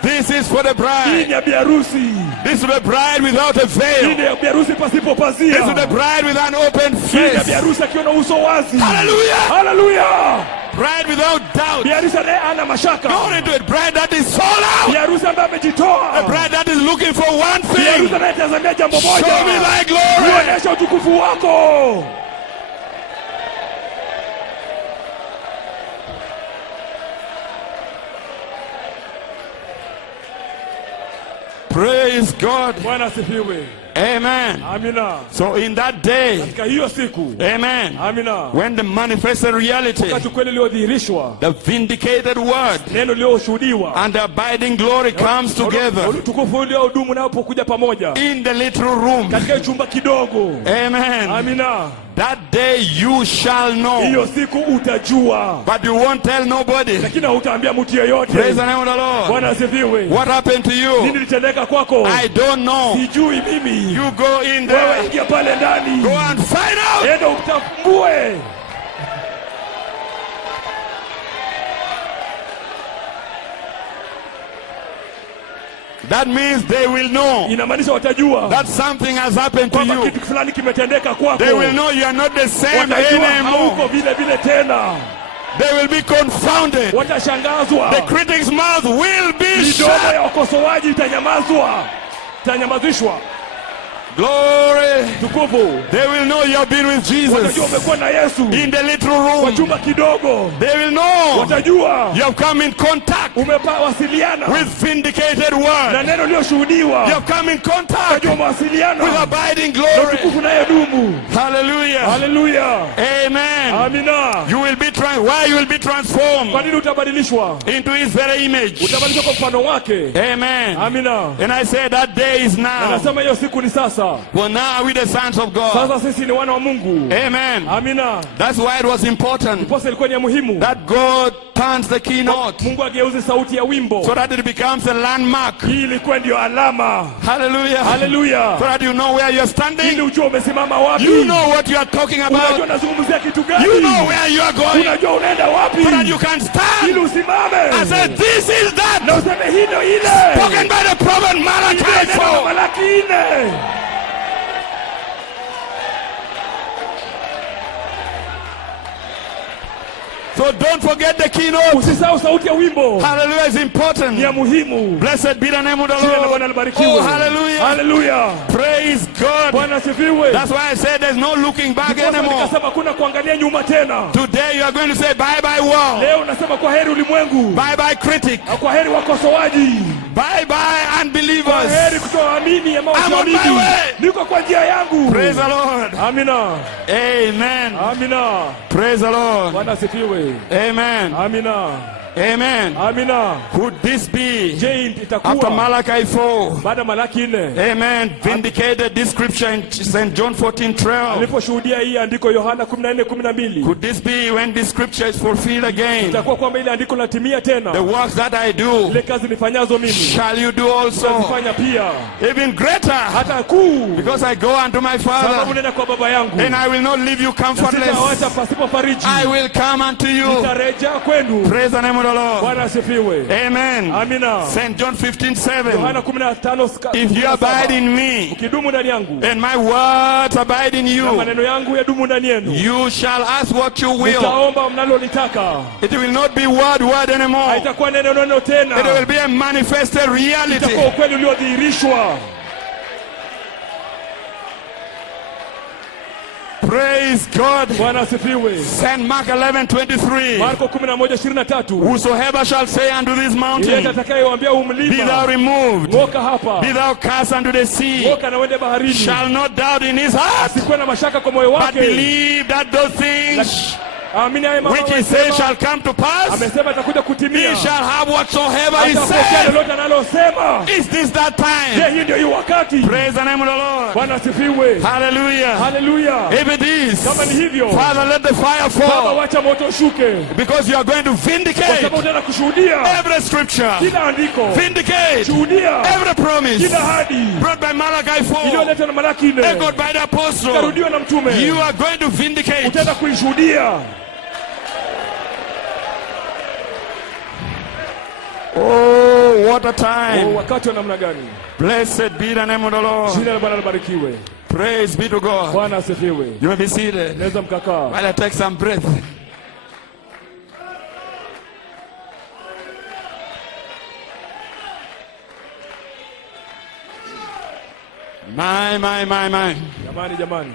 This is for the Hii bride. ni ya biharusi. This is the bride without a Hii veil. ni ya biharusi pasipo This pazia. is the bride with an open Hii ni ya face. biharusi akiwa na uso wazi. Hallelujah. Hallelujah. Bride without doubt. Biharusi anaye ana mashaka. Not into it. Bride that is sold out. Biharusi ambaye A amejitoa. bride that is looking for one Biharusi thing. anayetazamia jambo moja. Show me thy glory. Nionyeshe utukufu wako. Praise God. Bwana asifiwe. Amen. Amina. So in that day, Katika hiyo siku. amen, Amina. when the manifested reality, Wakati kweli uliodhihirishwa, the vindicated word, neno lilioshuhudiwa, and the abiding glory comes together utukufu uliodumu unapokuja pamoja in the little room, katika chumba kidogo. amen, Amina. that day you shall know, Hiyo siku utajua, but you won't tell nobody. lakini hautaambia mtu yeyote. Praise the name of the Lord. Bwana asifiwe. What happened to Nini you? litendeka kwako? I don't know. Sijui mimi. You go in Wewe there, ingia pale ndani. go and find out. Enda utambue. That means they will know Inamaanisha watajua that something has happened to kwamba you. kitu fulani kimetendeka kwako. They will know you are not the same Watajua anymore. hauko vile vile tena. They will be confounded. Watashangazwa. The critic's mouth will be Midomo shut. ya wakosoaji itanyamazishwa. Glory. Tukufu. They will know you have been with Watajua Jesus umekuwa na Yesu in the little kwa room. chumba kidogo. They will know Watajua you have come in contact umewasiliana with vindicated na word. neno lililoshuhudiwa. You have come in contact Watajua mawasiliano with abiding na glory. utukufu unayedumu. Hallelujah. Haleluya. Amen. Amina. You will be why you will be transformed Kwa nini utabadilishwa? into his very image. Utabadilishwa kwa mfano wake. Amen. Amina. And I say that day is now. Anasema hiyo siku ni sasa. For now we the sons of God. Sasa sisi ni wana wa Mungu. Amen. Amina. That's why it was important Posa ilikuwa ni ya muhimu. that God turns the keynote Mungu ageuze sauti ya wimbo. so that it becomes a landmark. Hii ilikuwa ndio alama. Hallelujah. Haleluya. So that you know where you're Ili standing. ujue umesimama wapi. You know what you are talking Unajua about. nazungumzia kitu gani. You know where you are going. Unajua unaenda wapi. So that you can Ili stand usimame. and say, this is Na that useme hii ndio ile. spoken by the prophet Malachi Ile neno la 4. Malaki 4. So don't forget the keynote. Usisahau sauti ya wimbo. Hallelujah is Ni ya important. muhimu. Blessed be the name of the Jina la Bwana Lord. libarikiwe. Oh, hallelujah. Haleluya. Praise God. Bwana asifiwe. That's why I said there's no looking back Sasa anymore. nikasema kuna kuangalia nyuma tena. Today you are going to say bye bye world. Leo nasema kwa heri ulimwengu. Bye bye critic. Na kwa heri wakosoaji. Bye bye Kwa unbelievers. heri kutoamini ama I'm on my usiamini. way. Niko kwa njia yangu. Praise the Lord. Amina. Amen. Amina. Praise the Lord. Bwana asifiwe. Amen. Amina. Amen. Amina. Could this be Je, after itakuwa Malachi 4? baada Malaki 4 Amen. Vindicated this scripture in St. John 14:12. aliposhuhudia hii andiko Yohana 14:12? Could this be when this scripture is fulfilled again? Itakuwa kwamba ile andiko latimia The tena. works that I do, Ile kazi nifanyazo mimi shall you do also? utazifanya pia. even greater, hata kuu, because I go unto my sababu Father, nenda kwa baba yangu, and I will not leave you comfortless. sitawaacha pasipo fariji, I will come unto you. nitarejea kwenu. Praise the name of the Lord. Bwana asifiwe. Amen. Amina. St. John 15:7. Yohana 15 If you abide in me, ukidumu ndani yangu, and my words abide in na you, maneno yangu yadumu ndani yenu, you shall ask what you will. mtaomba mnalolitaka. It will not be word anymore. Haitakuwa neno tena. It will be a manifested reality. Itakuwa ukweli uliodhihirishwa. Praise God. Bwana asifiwe. St. Mark 11:23. Marko 11:23. Whosoever shall say unto this Yeye mountain, atakayewaambia be umlima, thou removed, ng'oka hapa, be thou cast unto the sea, ng'oka na uende baharini, shall not doubt in his heart, sikuwe na mashaka kwa moyo but wake, believe that those things amini haya mambo which he says shall come to pass. amesema atakuja He kutimia. shall have whatsoever he Atapokea said. lolote analosema. Is this that Je, time? hii ndio hii wakati? Praise the name of the Lord. Bwana asifiwe. Hallelujah. Haleluya. If it is, Kama ni hivyo, Father, let the fire Baba fall, wacha moto ushuke, because you are going to kwa vindicate sababu utaenda kushuhudia every scripture, kila andiko, vindicate shuhudia every promise kila ahadi brought by Malachi 4, iliyoletwa na Malaki 4, echoed by the apostle. ikarudiwa na mtume. You are going to vindicate. Utaenda kuishuhudia. Oh, what a Oh, time. wakati wa namna gani? Blessed be the name of the Lord. Jina la Bwana libarikiwe. Praise be to God. Bwana asifiwe. You may be seated Naweza mkakaa. while I take some breath. My. Jamani.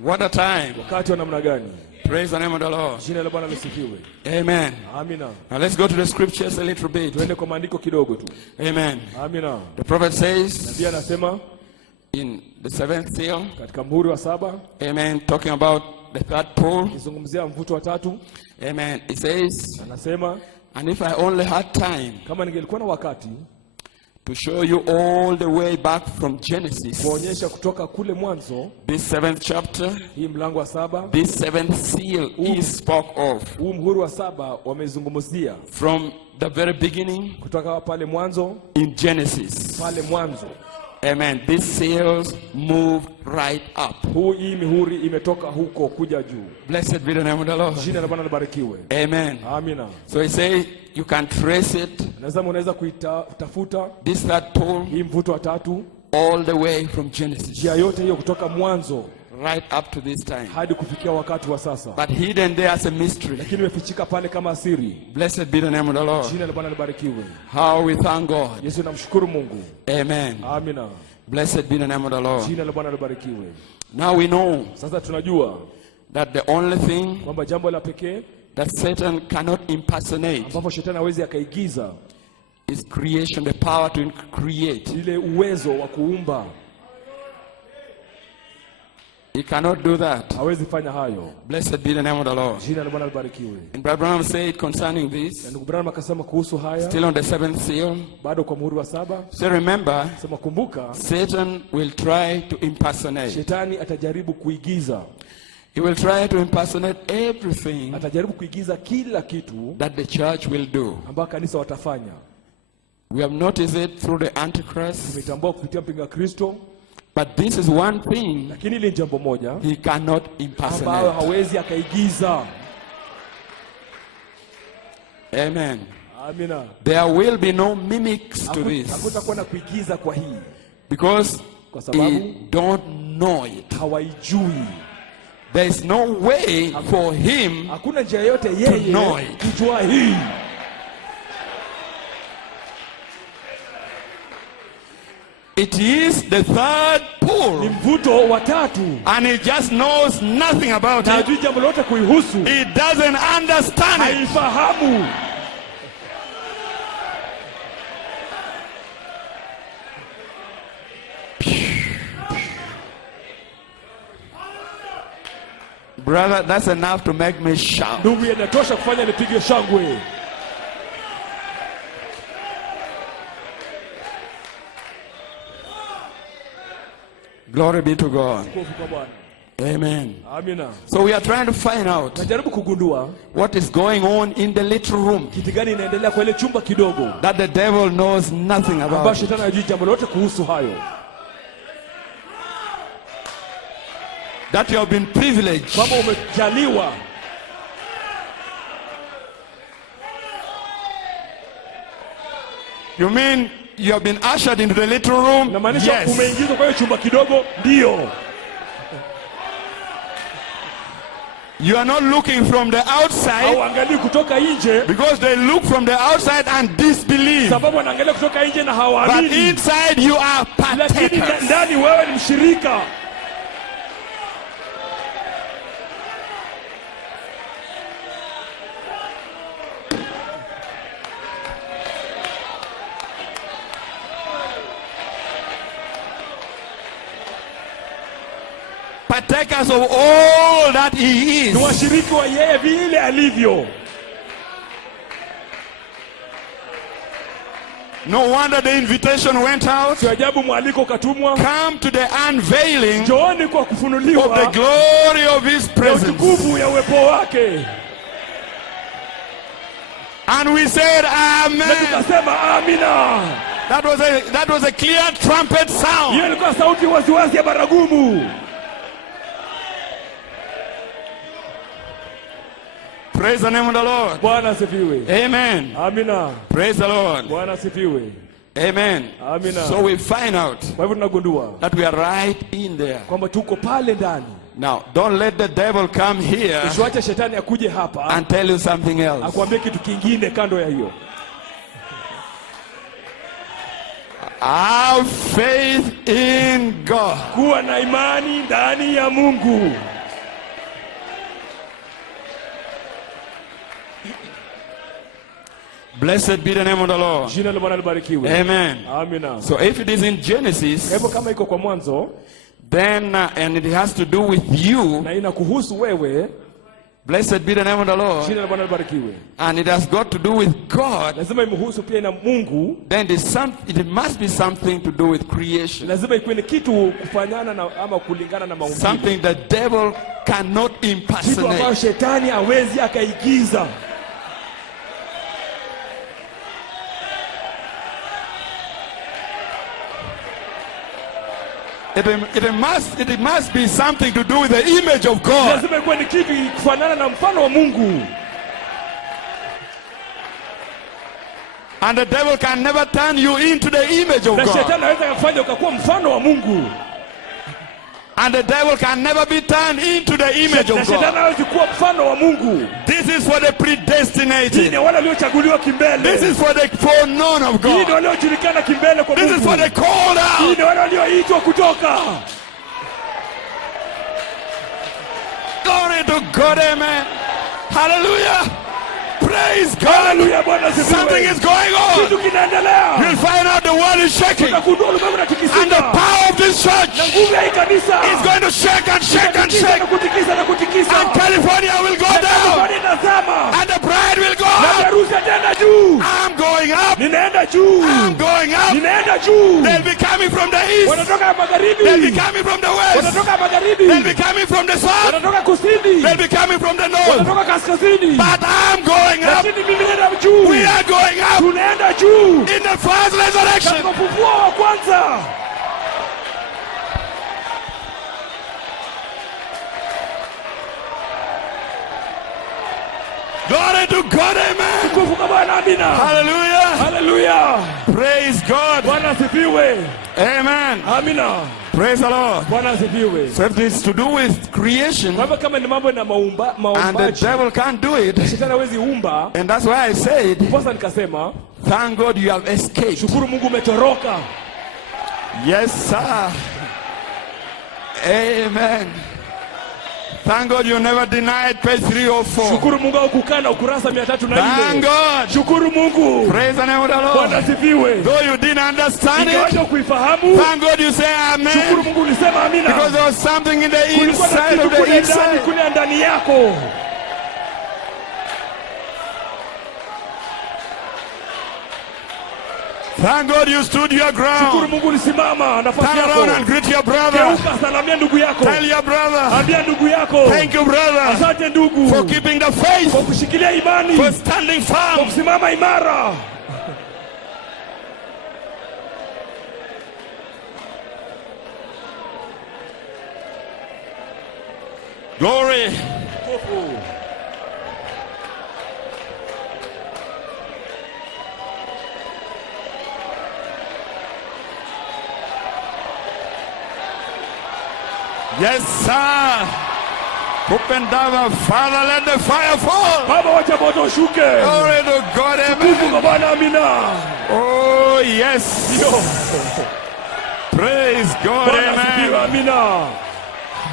What a time. Wakati wa namna gani? Praise the name of the Lord. Jina la Bwana lisifiwe. Amen. Amina. Now let's go to the scriptures a little bit. Tuende kwa maandiko kidogo tu. Amen. Amina. The prophet says Nabii anasema in the 7th seal, katika muhuri wa 7, amen, talking about the third pole, kizungumzia mvuto wa 3, amen, it says, anasema and if I only had time kama ningelikuwa na wakati to show you all the way back from Genesis, kuonyesha kutoka kule mwanzo, this 7th chapter, hii mlango wa 7, this 7th seal is spoke of huu muhuri wa 7 wamezungumzia from the very beginning kutoka pale mwanzo, in Genesis. pale mwanzo. Amen. These seals moved right up. Hii mihuri imetoka huko kuja juu. Blessed be the name of the Lord. Jina la Bwana libarikiwe. Amen. Amina. So he says you can trace it, Unaweza kuitafuta this third pole, hii mvuto wa 3, all the way from Genesis njia yote hiyo kutoka mwanzo right up to this time, hadi kufikia wakati wa sasa, but hidden there as a mystery. lakini imefichika pale kama siri. Blessed be the name of the Lord. Jina la Bwana libarikiwe. How we thank God. Yesu, namshukuru Mungu. Amen. Amina. Blessed be the name of the Lord. Jina la Bwana libarikiwe. Now we know Sasa tunajua that the only thing kwamba jambo la pekee that Satan cannot impersonate ambapo shetani hawezi akaigiza is creation, the power to create. ile uwezo wa kuumba. He cannot do that. Hawezi fanya hayo. Blessed be the name of the Lord. Jina la Bwana libarikiwe. And Brother Branham said concerning this, Na ndugu Branham akasema kuhusu haya, still on the 7th seal, bado kwa muhuri wa 7, so remember, sema kumbuka, Satan will try to impersonate. shetani atajaribu kuigiza. He will try to impersonate everything Atajaribu kuigiza kila kitu that the church will do. ambayo kanisa watafanya. We have noticed it through the Antichrist, Tumetambua kupitia mpinga Kristo, but this is one thing lakini ile jambo moja he cannot ambayo impersonate. hawezi akaigiza. Amen. Amina. There will be no mimics to this Hakutakuwa na kuigiza kwa hii, because kwa sababu he don't know it. hawaijui. There is no way for him. Hakuna njia yote know yeye it. kujua hii. It is the third Ni pole, mvuto wa 3 and he just knows nothing about na it. hajui jambo lote kuihusu, He doesn't understand it. haifahamu. Brother, that's enough to make me shout. Ndugu, inatosha kufanya nipige shangwe. Glory be to God. Tukufu kwa Bwana. Amen. Amina. So we are trying to find out Najaribu kugundua what is going on in the little room kitu gani inaendelea kwa ile chumba kidogo that the devil knows nothing ambapo about. shetani hajui jambo lolote kuhusu hayo. That you have been privileged Kama umejaliwa. You mean you have been ushered into the little room? Inamaanisha Yes. umeingizwa kwa hiyo chumba kidogo? Ndio. You are not looking from the outside Au angalia kutoka nje because they look from the outside and disbelieve. sababu wanaangalia kutoka nje na But hawaamini. inside you are Lakini partakers. ndani wewe ni mshirika. Partakers of all that he Ni is. washiriki wa yeye vile alivyo. No wonder the invitation went out. Si ajabu mwaliko katumwa. Come to the unveiling Njooni kwa of the kufunuliwa glory of his ya presence. utukufu ya uwepo wake. And we said, Na Amen. tukasema amina. That was a clear trumpet sound. Hiyo ilikuwa sauti waziwazi ya baragumu. Praise the name of the Lord. Bwana asifiwe. Amen. Amina. Praise the Lord. Bwana asifiwe. Amen. Amina. So we find out Kwa hivyo tunagundua that we are right in there. kwamba tuko pale ndani. Now, don't let the devil come here Usiwache shetani akuje hapa and tell you something else. akwambie kitu kingine kando ya hiyo. Have faith in God. Kuwa na imani ndani ya Mungu. Blessed be the name of the Lord. Jina la Bwana libarikiwe. Amen. Amina. So if it is in Genesis, Hivyo kama iko kwa mwanzo then and it has to do with you, na inakuhusu wewe, blessed be the name of the Lord, jina la Bwana libarikiwe. and it has got to do with God, Lazima imhusu pia na Mungu. then it must be something to do with creation. Lazima ikuwe ni kitu kufanyana na ama kulingana na maumbile. Something the devil cannot Kitu ambacho impersonate. shetani hawezi akaigiza. It must be something to do with the image of God. Lazima ikuwe ni kitu kufanana na mfano wa Mungu. And the devil can never turn you into the image of Na God. shetani anaweza kufanya ukakuwa mfano wa Mungu. And the devil can never be turned into the image Na of shetani God. hawezi kuwa mfano wa Mungu. This is for the Hii predestinated. ni wale waliochaguliwa kimbele. This is for the foreknown of Hii ni God. waliojulikana kimbele kwa This is Mungu. for the called Hii out. ni wale walioitwa kutoka. Glory to God, amen. Hallelujah. Praise God. Haleluya, Bwana asifiwe. Something is going on. Kitu kinaendelea. You'll find out the world is shaking. Utagundua ulimwengu And the unatikisika. power of this Na church nguvu ya hii kanisa is going to shake and shake and itatikisa shake. na kutikisa na kutikisa. And California will go Na down. California itazama. And the bride will go Na up. harusi itaenda juu. I'm going up. Ninaenda juu. I'm going up. Ninaenda juu. They'll be coming from the east. Wanatoka magharibi. They'll be coming from the west. Wanatoka magharibi. They'll be coming from the south. Wanatoka kusini. They'll be coming from the north. Wanatoka kaskazini. But I'm going up. Lakini mimi ninaenda juu. We are going up Tunaenda juu. in the first resurrection. Katika ufufuo wa kwanza. Glory to God, amen. Tukufu kwa Bwana, amina. Hallelujah. Haleluya. Praise God. Bwana asifiwe. Amen. Amina. Praise the Lord. Bwana asifiwe. So if it's to do with creation, Kwa hivyo kama ni mambo na and the maumbaji, devil can't do it, shetani hawezi umba. and that's why I said, Sasa nikasema, thank God you have escaped. shukuru Mungu umetoroka. Yes, sir. Amen. Thank God you never denied page 3 or 4. Shukuru Mungu haukukana ukurasa 304. Thank God. Shukuru Mungu. Praise the name of the Bwana Lord. asifiwe. Though you didn't understand it, Ingawaje kuifahamu, thank God you say shukuru amen. Mungu ulisema amina. Because there was something in the Kulikuwa na inside kitu of the kule ndani, inside. kule ndani yako. Thank God you stood your Shukuru ground. Mungu ulisimama nafasi Turn around yako. and greet your brother. Geuka, salamia ndugu yako. Tell your brother, Ambia ndugu yako. thank you, brother, Asante ndugu. for keeping the faith, Kwa kushikilia imani. for standing Kwa firm. kusimama imara. Glory. Yes, sir. Kupendava, Father, let the fire fall. Baba, wacha moto ushuke. Glory to God, Mungu amen. kwa Bwana, amina. Oh, yes. Ndio. Praise God, Bwana asifiwe, amen. amina.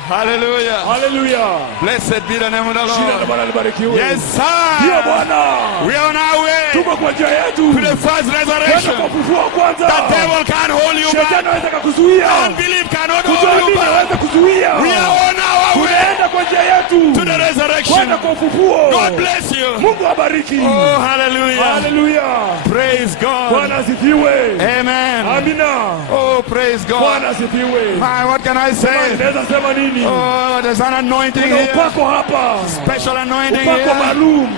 Hallelujah. Hallelujah. Blessed be the name of the Jina la Lord. Bwana libarikiwe. Yes, Ndio sir. Bwana. We are on our way Tuko kwa njia yetu. to the first Kwenda kwa resurrection. ufufuo wa kwanza. The devil can't hold you Shetani back. anaweza kukuzuia. Unbelief cannot hold Kutoa you dini back. anaweza kuzuia. We are on our way Tunaenda kwa njia yetu. to the resurrection. Kwenda kwa ufufuo. God bless you. Mungu abariki. Oh, hallelujah. Hallelujah. Praise God. Bwana asifiwe. Amen. Amina. Oh, praise Bwana God. asifiwe. My, what can I say? Naweza sema nini? Oh, there's an anointing Kuna here. upako hapa. Special anointing Upako here. maalum.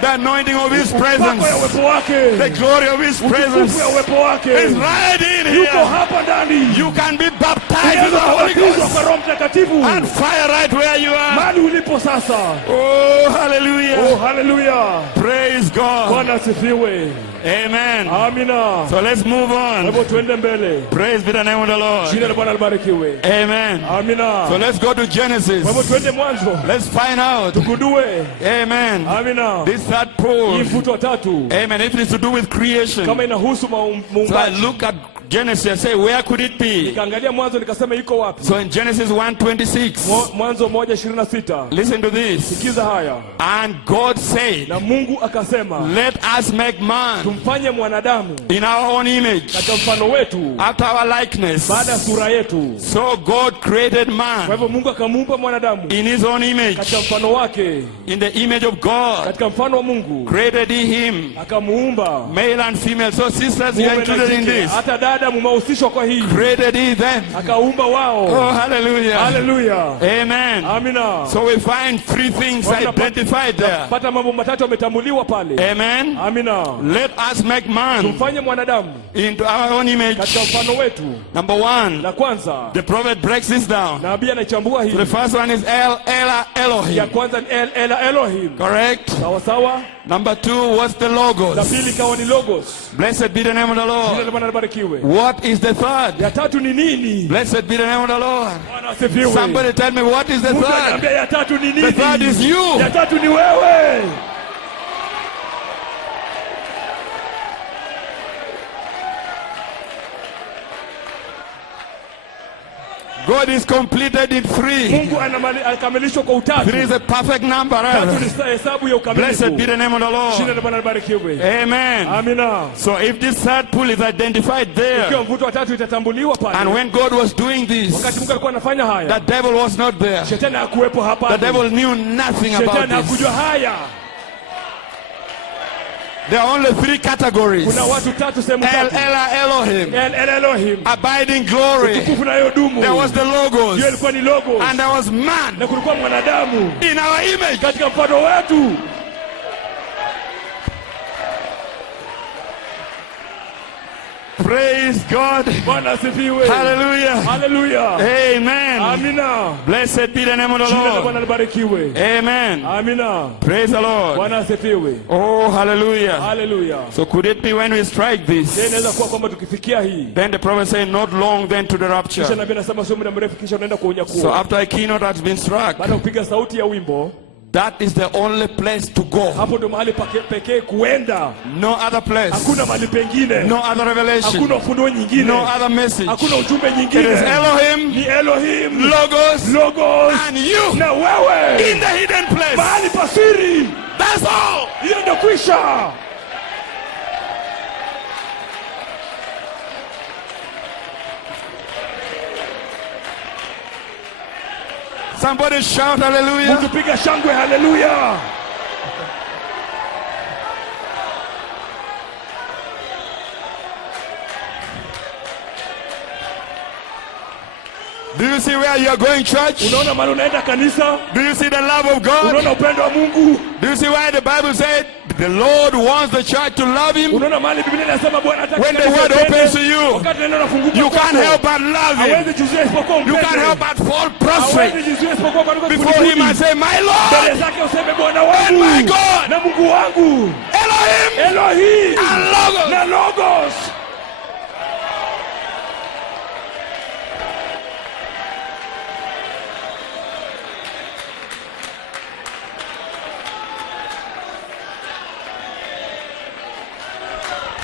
The anointing of His Upako ya presence. uwepo wake. The glory of His Utukufu presence ya uwepo wake. is right in Yuko here. hapa ndani. You can be baptized with Unaweza the Holy kubatizwa kwa Ghost Roho Mtakatifu. and fire right where you are. Mahali ulipo sasa. Oh, hallelujah. Oh, hallelujah. Praise God. Bwana asifiwe. Amen. Amina. So let's move on. Hebu tuende mbele. Praise be the name of the Lord. Jina la Bwana libarikiwe. Amen. Amina. So let's go to Genesis. Hebu tuende mwanzo. Let's find out. Tugundue. Amen. Amina. This third Hii pole. mvuto wa tatu. Amen. If it is to do with creation. Kama inahusu So I muumbaji. look at Genesis and say, where could it be? Nikaangalia mwanzo nikasema iko wapi? So in Genesis 1:26, Mwanzo 1:26. listen to this. Sikiza haya. And God said, Na Mungu akasema, let us make man tumfanye mwanadamu in our own image, katika mfano wetu, after our likeness. baada ya sura yetu. So God created Kwa man hivyo Mungu akamuumba mwanadamu in his own image. katika mfano wake, In the image of God katika mfano wa Mungu created he him, akamuumba. male and female. So sisters, you are Mume na included in jike. this. Hata dada mumehusishwa kwa hii. Created he them. Akaumba Oh, wao. hallelujah. Hallelujah. Amen. Amina. So we find three things identified there. Pata mambo matatu yametambuliwa pale. Amen. Amina. Let us make man Tumfanye mwanadamu into our own image. katika mfano wetu. Number one, La kwanza, the prophet breaks this down. nabii anaichambua hii. The first one is El Ya Elohim. kwanza ni Elohim. Correct. Sawa sawa. Number two, what's the La logos? pili kawa ni logos. Blessed be the name of the Jina la Lord. Bwana libarikiwe. What is the third? Ya tatu ni nini? Blessed be the name of the Lord. Bwana asifiwe. Somebody tell me, what is the Mungu third? ananiambia ya tatu ni nini? The third is you. Ya tatu ni wewe. God is completed in three. Mungu anakamilishwa kwa utatu. Three is a perfect number. Tatu Right? ni hesabu ya ukamilifu. Blessed be the name of the Jina Lord. la Bwana libarikiwe. Amen. Amina. So if this third pool is identified Ikiwa there, mvuto wa tatu itatambuliwa and pale. when God was doing Wakati this, Mungu alikuwa anafanya haya, the devil was not there. Shetani hakuwepo hapa. The devil knew nothing about Shetani hakujua this. haya. There are only three categories. Kuna watu tatu sehemu El tatu. Elohim, Elohim. abiding glory. Tukufu na yodumu. There was the logos, Hiyo ilikuwa ni logo. and there was man Na kulikuwa mwanadamu in our image. katika mfano wetu. Praise God. Bwana asifiwe. Hallelujah. Hallelujah. Amen. Amina. Blessed be the name of the Jina la Lord. Bwana libarikiwe. Amen. Amina. Praise the Lord. Bwana asifiwe. Oh, hallelujah. Hallelujah. So could it be when we strike Je, this, inaweza kuwa kwamba tukifikia hii. then the prophet said, not long then to the Kisha rapture. nabii anasema sio muda mrefu kisha unaenda So kuunyakuwa. after a keynote has been struck, Baada ya kupiga sauti ya wimbo, that is the only place to go. hapo ndo mahali pekee kuenda. No other place. Hakuna mahali pengine. No other revelation. Hakuna ufunuo nyingine. No other message. Hakuna ujumbe It nyingine. is Elohim, Ni Elohim, logos, logos and you na wewe in the hidden place. mahali pasiri. That's all. Hiyo ndio kwisha. Somebody shout hallelujah. Mtu piga shangwe haleluya. Do you see where you are going, church? Unaona mahali unaenda kanisa? Do you see the love of God? Unaona upendo wa Mungu? Do you see why the Bible said the Lord wants the church to love him? Unaona mahali Biblia inasema Bwana anataka When the word opens to you, wakati neno linafunguka you can't help but love him. hawezi jizuia isipokuwa You umpende. can't help but fall prostrate Hawezi jizuia isipokuwa kuanguka before him and say, my Lord mbele zake useme Bwana wangu and my God, na Mungu wangu, Elohim Elohim and Logos. na Logos.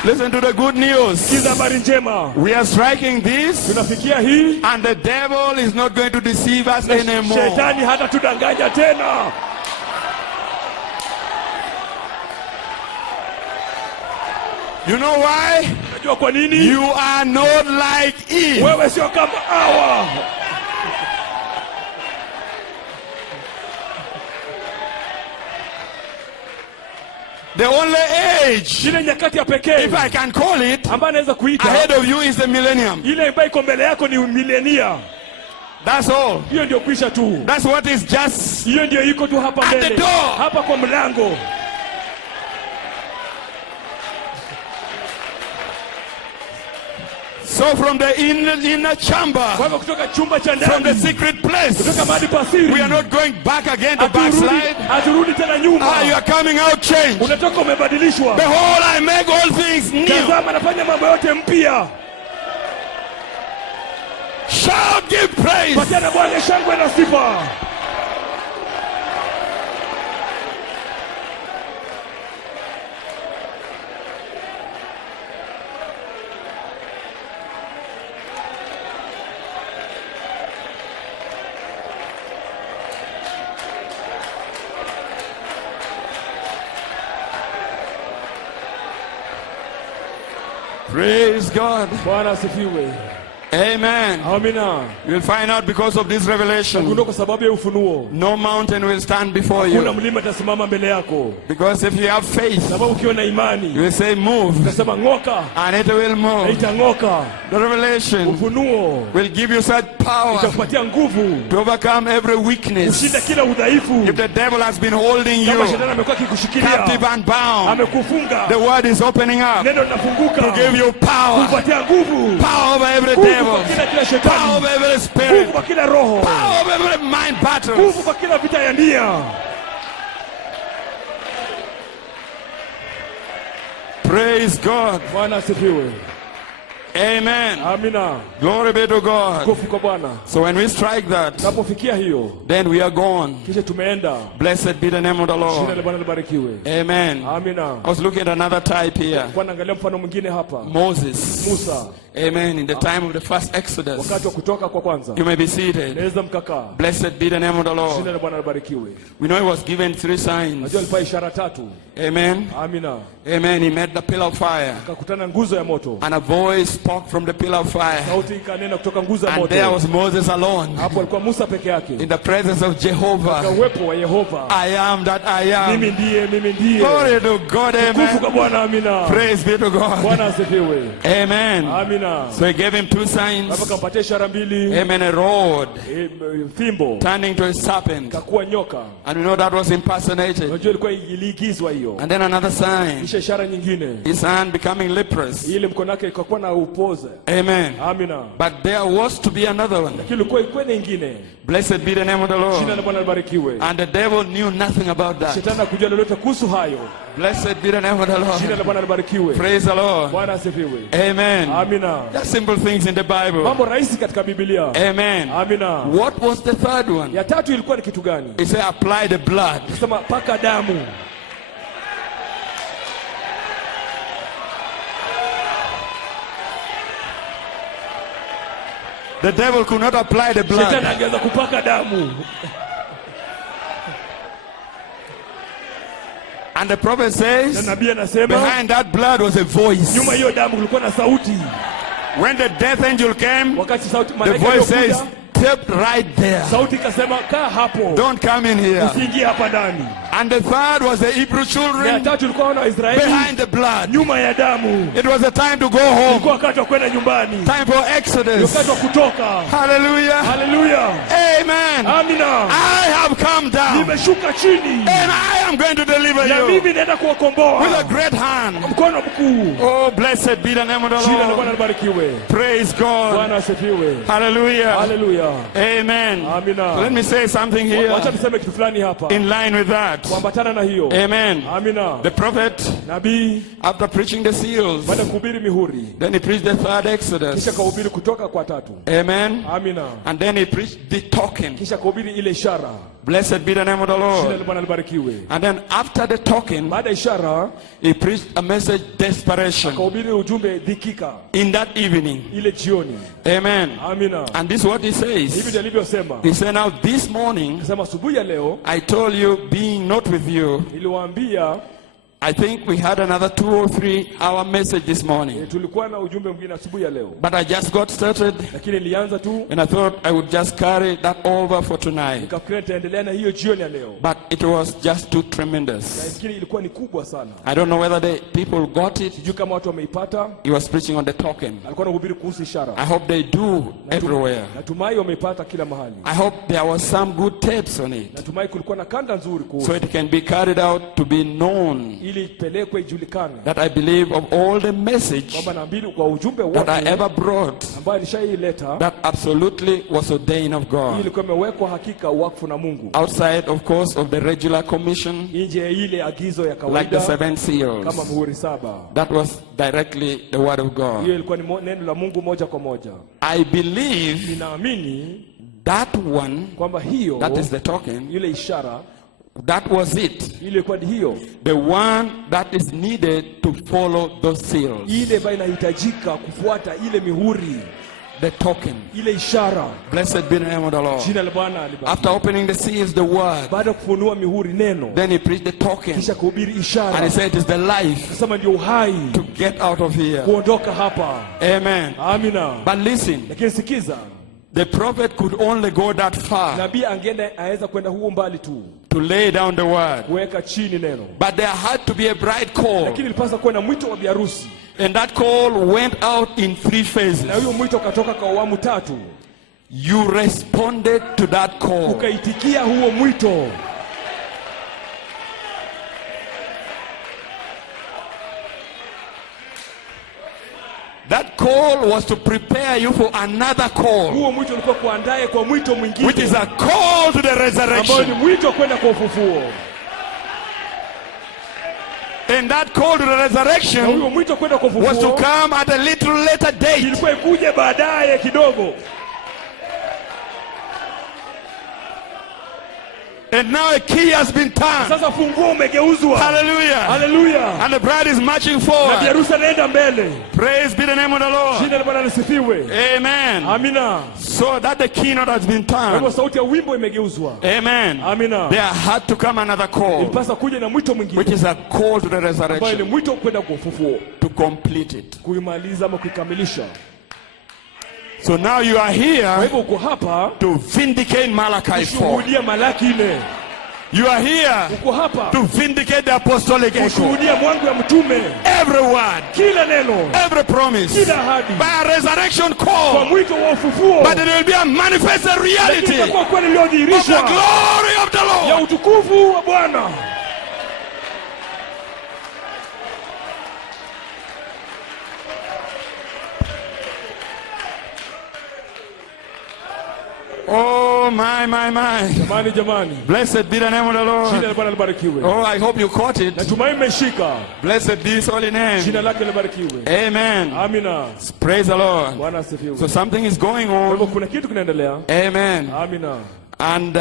Listen to the good news. Sikiza habari njema. We are striking this, Tunafikia hii and the devil is not going to deceive us anymore. Shetani hata tudanganya tena. You know why? Unajua kwa nini? You are not like Eve. Wewe sio kama Hawa. The only age, Ile nyakati ya pekee if I can call it, ambayo naweza kuita ahead of you is the millennium. ile ambayo iko mbele yako ni milenia. That's all. Hiyo ndio kwisha tu. That's what is just. Hiyo ndio iko tu hapa At the mbele. door. Hapa kwa mlango. So from the inner chamber, Kwa hivyo kutoka chumba cha from the ndani, secret place, kutoka mahali pa siri, we are not going back again to backslide. haturudi tena nyuma. You are coming out changed. Unatoka umebadilishwa. Behold, I make all things new. Tazama nafanya mambo yote mpya. Shout, give praise. Patiana Bwana shangwe na sifa. Praise God. Bwana asifiwe. Amen. Amina. You'll find out because of this revelation, Kuna kwa sababu ya ufunuo. no mountain will stand before Kuna you. mlima utasimama mbele yako. Because if you have faith, Sababu ukiwa na imani, you will say move, utasema ng'oka, and it will na move. itang'oka. The revelation Ufunuo will give you such power itakupatia nguvu to overcome every weakness. kushinda kila udhaifu. If the devil has been holding Kama you shetani amekuwa akikushikilia, captive and bound, amekufunga, the word is opening up neno linafunguka to give you power. kupatia nguvu. Power over every Nguvu devil. kwa kila shetani. Power over every Nguvu spirit. kwa kila roho. Power over every mind battle. Nguvu kwa kila vita ya nia. Praise God. Bwana asifiwe. Amen. Amina. Glory be to God. Nguvu kwa Bwana. So when we strike that, Tunapofikia hiyo, then we are gone. kisha tumeenda. Blessed be the name of the Jina Lord. la Bwana libarikiwe. Amen. Amina. I was looking at another type here. Kwa naangalia mfano mwingine hapa. Moses. Musa. Amen. In the time of the first Exodus. Wakati wa kutoka kwa kwanza. You may be seated. Naweza mkakaa. Blessed be the name of the Jina Lord. la Bwana libarikiwe. We know he was given 3 signs. Najua alipa ishara 3. Amen. Amina. Amen. He met the pillar of fire. Akakutana nguzo ya moto. And a voice spoke from the pillar of fire. Sauti ikanena kutoka nguzo ya And moto. there was Moses alone. Hapo alikuwa Musa peke yake. In the presence of Kwa Jehovah. uwepo wa Yehova. I am that I am. Mimi ndiye. Glory to God. Nguvu kwa Amen. Bwana. Amina. Praise be to God. Bwana asifiwe. Amen. Amina. So he gave him 2 Hapo signs. kampatia ishara 2. Amen. A rod Fimbo turning to a serpent. kakuwa nyoka. And we know that was impersonated. Unajua ilikuwa iliigizwa hiyo. And then another sign. Kisha ishara nyingine. His hand becoming leprous. Ile mkono wake ikakuwa na upoze. Amen. Amina. But there was to be another one. Kilikuwa ikwene nyingine. Blessed be the name of the Jina Lord. la Bwana libarikiwe. And the devil knew nothing about that. Shetani hakujua lolote kuhusu hayo. Blessed be the name of the Jina Lord. la Bwana libarikiwe. Praise the Lord. Bwana asifiwe. Amen. Amina. Just simple things in the Bible. Mambo rahisi katika Biblia. Amen. Amina. What was the third one? Ya 3 ilikuwa ni kitu gani? He said, apply the blood. Sema paka damu. The devil could not apply the blood. Shetani angeweza kupaka damu. And the prophet Na says, nabii anasema behind that blood was a voice. nyuma hiyo damu kulikuwa na sauti. When the death angel came, Wakati sauti the malaika voice says, iliyokuja, step right there. sauti ikasema kaa hapo. Don't come in here. Usiingie hapa ndani. And the third was the Hebrew Na children tatu ilikuwa wana wa Israeli behind the blood. nyuma ya damu. It was a time to go home. Ilikuwa wakati wa kwenda nyumbani. Time for Exodus. Wakati wa kutoka. Hallelujah. Hallelujah. Amen. Amina. I have come down. Nimeshuka chini. And I am going to deliver Na you mimi naenda kuwakomboa. with a great hand. Mkono mkuu. Oh, blessed be the name of the Jina la Lord. Bwana libarikiwe. Praise God. Bwana asifiwe. Hallelujah. Hallelujah. Amen. Amina. Let me say something here Wacha niseme kitu fulani hapa. in line with that. Kuambatana na hiyo. Amen. Amina. The prophet, Nabii after preaching the seals, baada ya kuhubiri mihuri then he preached the third Exodus. kisha kahubiri kutoka kwa tatu. Amen. Amina. And then he preached the token. Kisha kahubiri ile ishara. Blessed be the name of the Jina la Lord. Bwana libarikiwe. And then after the token, Baada ya ishara he preached a message desperation kahubiri ujumbe dhikika in that evening. ile jioni. Amen. Amina. And this is what he Hivi says. ndivyo alivyosema. He said, now this morning, Sema asubuhi ya leo I told you, being not with you, niliwaambia I think we had another 2 or 3 hour message this morning. tulikuwa na ujumbe mwingine asubuhi ya leo. But I just got started Lakini nilianza tu and I thought I would just carry that over for tonight. nikafikiria nitaendelea na hiyo jioni ya leo. But it was just too tremendous. Lakini ilikuwa ni kubwa sana. I don't know whether the people got it. Sijui kama watu wameipata. He was preaching on the token. Alikuwa anahubiri kuhusu ishara. I hope they do everywhere. Natumai wameipata kila mahali. I hope there was some good tapes on it, Natumai kulikuwa na kanda nzuri kuhusu so it can be carried out to be known ili ipelekwe ijulikane that I believe of all the message kwamba naambia kwa ujumbe that I wote ever brought, ambayo nishaileta that absolutely was ordained of hii God. ilikuwa imewekwa hakika wakfu na Mungu. Outside, of course, of the regular commission, Nje ya ile agizo ya like the kawaida 7 seals. kama muhuri 7. That was directly the word of God. Hiyo ilikuwa ni neno la Mungu moja kwa moja. I believe Ninaamini that one, kwamba hiyo that is the token, ile ishara that was it. ile ilikuwa ni hiyo The one that is needed to follow those seals. ile ambayo inahitajika kufuata ile mihuri, The token. ile ishara. Blessed be the name of the Lord. Jina la Bwana libarikiwe. After opening the seals, the word, Baada ya kufunua mihuri neno, then he preached the token. kisha kuhubiri And ishara. he said it is the life Sema ndio uhai to get out of here. kuondoka hapa. Amen. Amina. But listen, Lakini sikiza, the prophet could only go that far nabii angeenda aweza kwenda huo mbali tu to lay down the word. kuweka chini neno. But there had to be a bride call. Lakini ilipaswa kuwa na mwito wa biharusi. And that call went out in 3 Na phases. huyo mwito ukatoka kwa awamu 3. You responded to that call. Ukaitikia huo mwito. That call was to prepare you for another call, Huo mwito ulikuwa kuandae kwa mwito mwingine which is a call to the ambao ni resurrection. mwito kwenda kwa ufufuo. And that call to the Na resurrection huo mwito kwenda kwa was to ufufuo come at a little later date. ilikuwa ikuje baadaye kidogo. And now a key has been turned. Sasa funguo umegeuzwa. Hallelujah. Haleluya. And the bride is marching Na forward. biharusi anaenda mbele. Praise be the name of the Lord. Jina la Bwana lisifiwe. Amen. Amina. So that the keynote has been Kwa hivyo turned. sauti ya wimbo imegeuzwa. Amen. Amina. There had to come another call, Ilipasa kuja na mwito which mwingine is a call to the ambayo ni resurrection, mwito kwenda kwa ufufuo, to complete it. kuimaliza ama kuikamilisha. So now you are Kwa here hivyo uko hapa to vindicate Malachi 4. kushuhudia Malaki 4. You are here Uko hapa to vindicate the apostolic echo. kushuhudia mwangu ya mtume, Every word, kila neno, every promise, kila ahadi by a resurrection kwa call. mwito wa ufufuo. But it will be a manifested Lakini reality itakuwa kweli of the iliyodhihirishwa glory of the ya Lord. utukufu wa Bwana. Oh, my. Jamani, jamani, Blessed be the name of the jina Lord. la Bwana libarikiwe. Oh, I hope you caught it. Natumai mmeshika. Blessed be his holy name. Jina lake libarikiwe. Amen. Amina. Praise the Lord. Bwana asifiwe. So something is going Kwa hivyo on. kuna kitu kinaendelea. Amen. Amina. And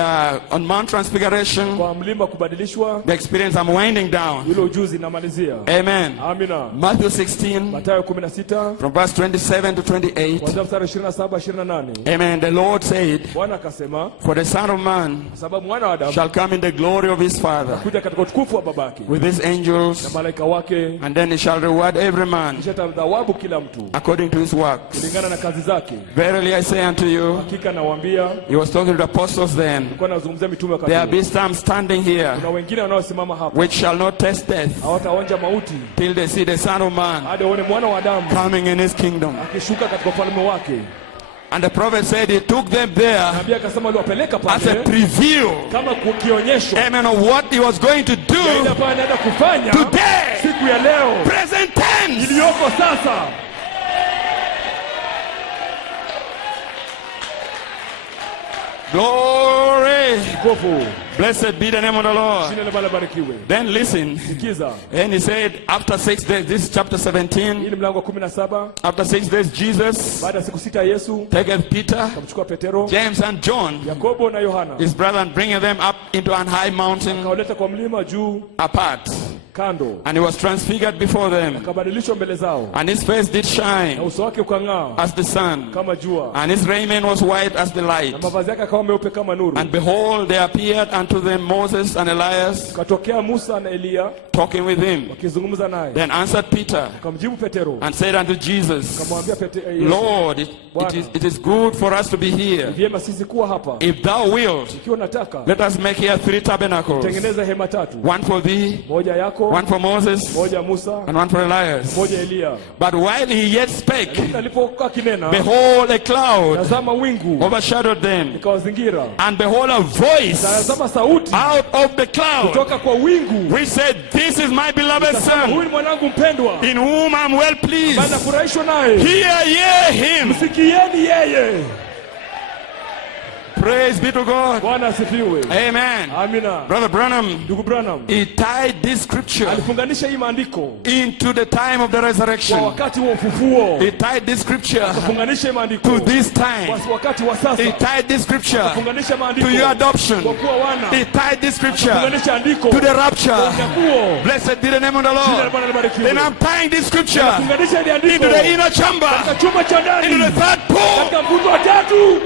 on Mount Transfiguration, Kwa mlima kubadilishwa, the experience, I'm winding down. yule ujuzi namalizia. Amen. Amina. Matthew 16, Mathayo 16 from verse 27 to 28. kuanzia mstari 27 28. Amen. The Lord said, Bwana akasema, for the Son of Man kwa sababu mwana wa Adamu shall come in the glory of his Father kuja katika utukufu wa babake with his na angels, malaika wake, and then he shall reward every man kisha atamthawabu kila mtu according to his works. kulingana na kazi zake. Verily I say unto you, Hakika nawaambia, he was talking to the apostles apostles then. Nilikuwa nazungumzia mitume wakati There huo. be some standing here Kuna wengine wanaosimama hapa which shall not taste death hawataonja mauti till they see the Son of Man hadi waone mwana wa Adamu coming in his kingdom. akishuka katika ufalme wake. And the prophet said he took them there Nabii akasema aliwapeleka as a pale preview, kama kionyesho amen, of what he was going to ya ile do ambayo anaenda kufanya today. siku ya leo Present tense. iliyoko sasa. Glory. Gofu. Blessed be the name of the Lord. Jina la Bwana barikiwe. Then listen. Sikiza. And he said, after 6 days, this is chapter 17. Hii ni mlango wa 17. After 6 days, Jesus Baada ya siku 6 Yesu taketh Peter, akamchukua Petero, James, and John, Yakobo na Yohana. his brother, and bringing them up into an high mountain Akawaleta kwa mlima juu apart. kando. And he was transfigured before them. Akabadilishwa mbele zao. And his face did Na shine uso wake ukang'aa as the sun. kama jua. And his raiment was white as the light. Na mavazi yake akawa meupe kama nuru. And behold, there appeared unto them Moses and Elias, Katokea Musa na Eliya talking with him. wakizungumza naye. Then answered Peter Akamjibu Petero. and said unto Jesus, Akamwambia Yesu, Lord, it is good for us to be here. vyema sisi kuwa hapa. If thou wilt, Ikiwa nataka let us make here 3 tabernacles, tengeneza hema tatu. one for thee, Moja yako, one for Moses, moja Musa, and one for Elias. moja Eliya. But while he yet spake, Alipokuwa kinena, behold, a cloud tazama wingu overshadowed them, likawazingira. and behold, a voice Tazama sauti out of the cloud, kutoka kwa wingu. which said, This is my beloved Tazama, huyu Son, ni mwanangu mpendwa, in whom I am well pleased. bana furahishwa naye. Hear ye him. Sikieni yeye. Praise be to God. Bwana asifiwe. Amen. Amina. Brother Branham, Ndugu Branham he tied this scripture alifunganisha hii maandiko into the time of the kwa resurrection. wakati wa ufufuo. He tied this scripture Funganisha hii maandiko to this time. kwa wakati wa sasa. He tied this scripture Funganisha to maandiko your adoption. kwa kuwa wana. He tied this scripture Funganisha andiko to the rapture. kwa Blessed be the name of the jina la Lord. Bwana libarikiwe. Then I'm tying this scripture Funganisha hili andiko into the inner chamber, katika chumba cha ndani, into the third pool. katika mvuto wa tatu.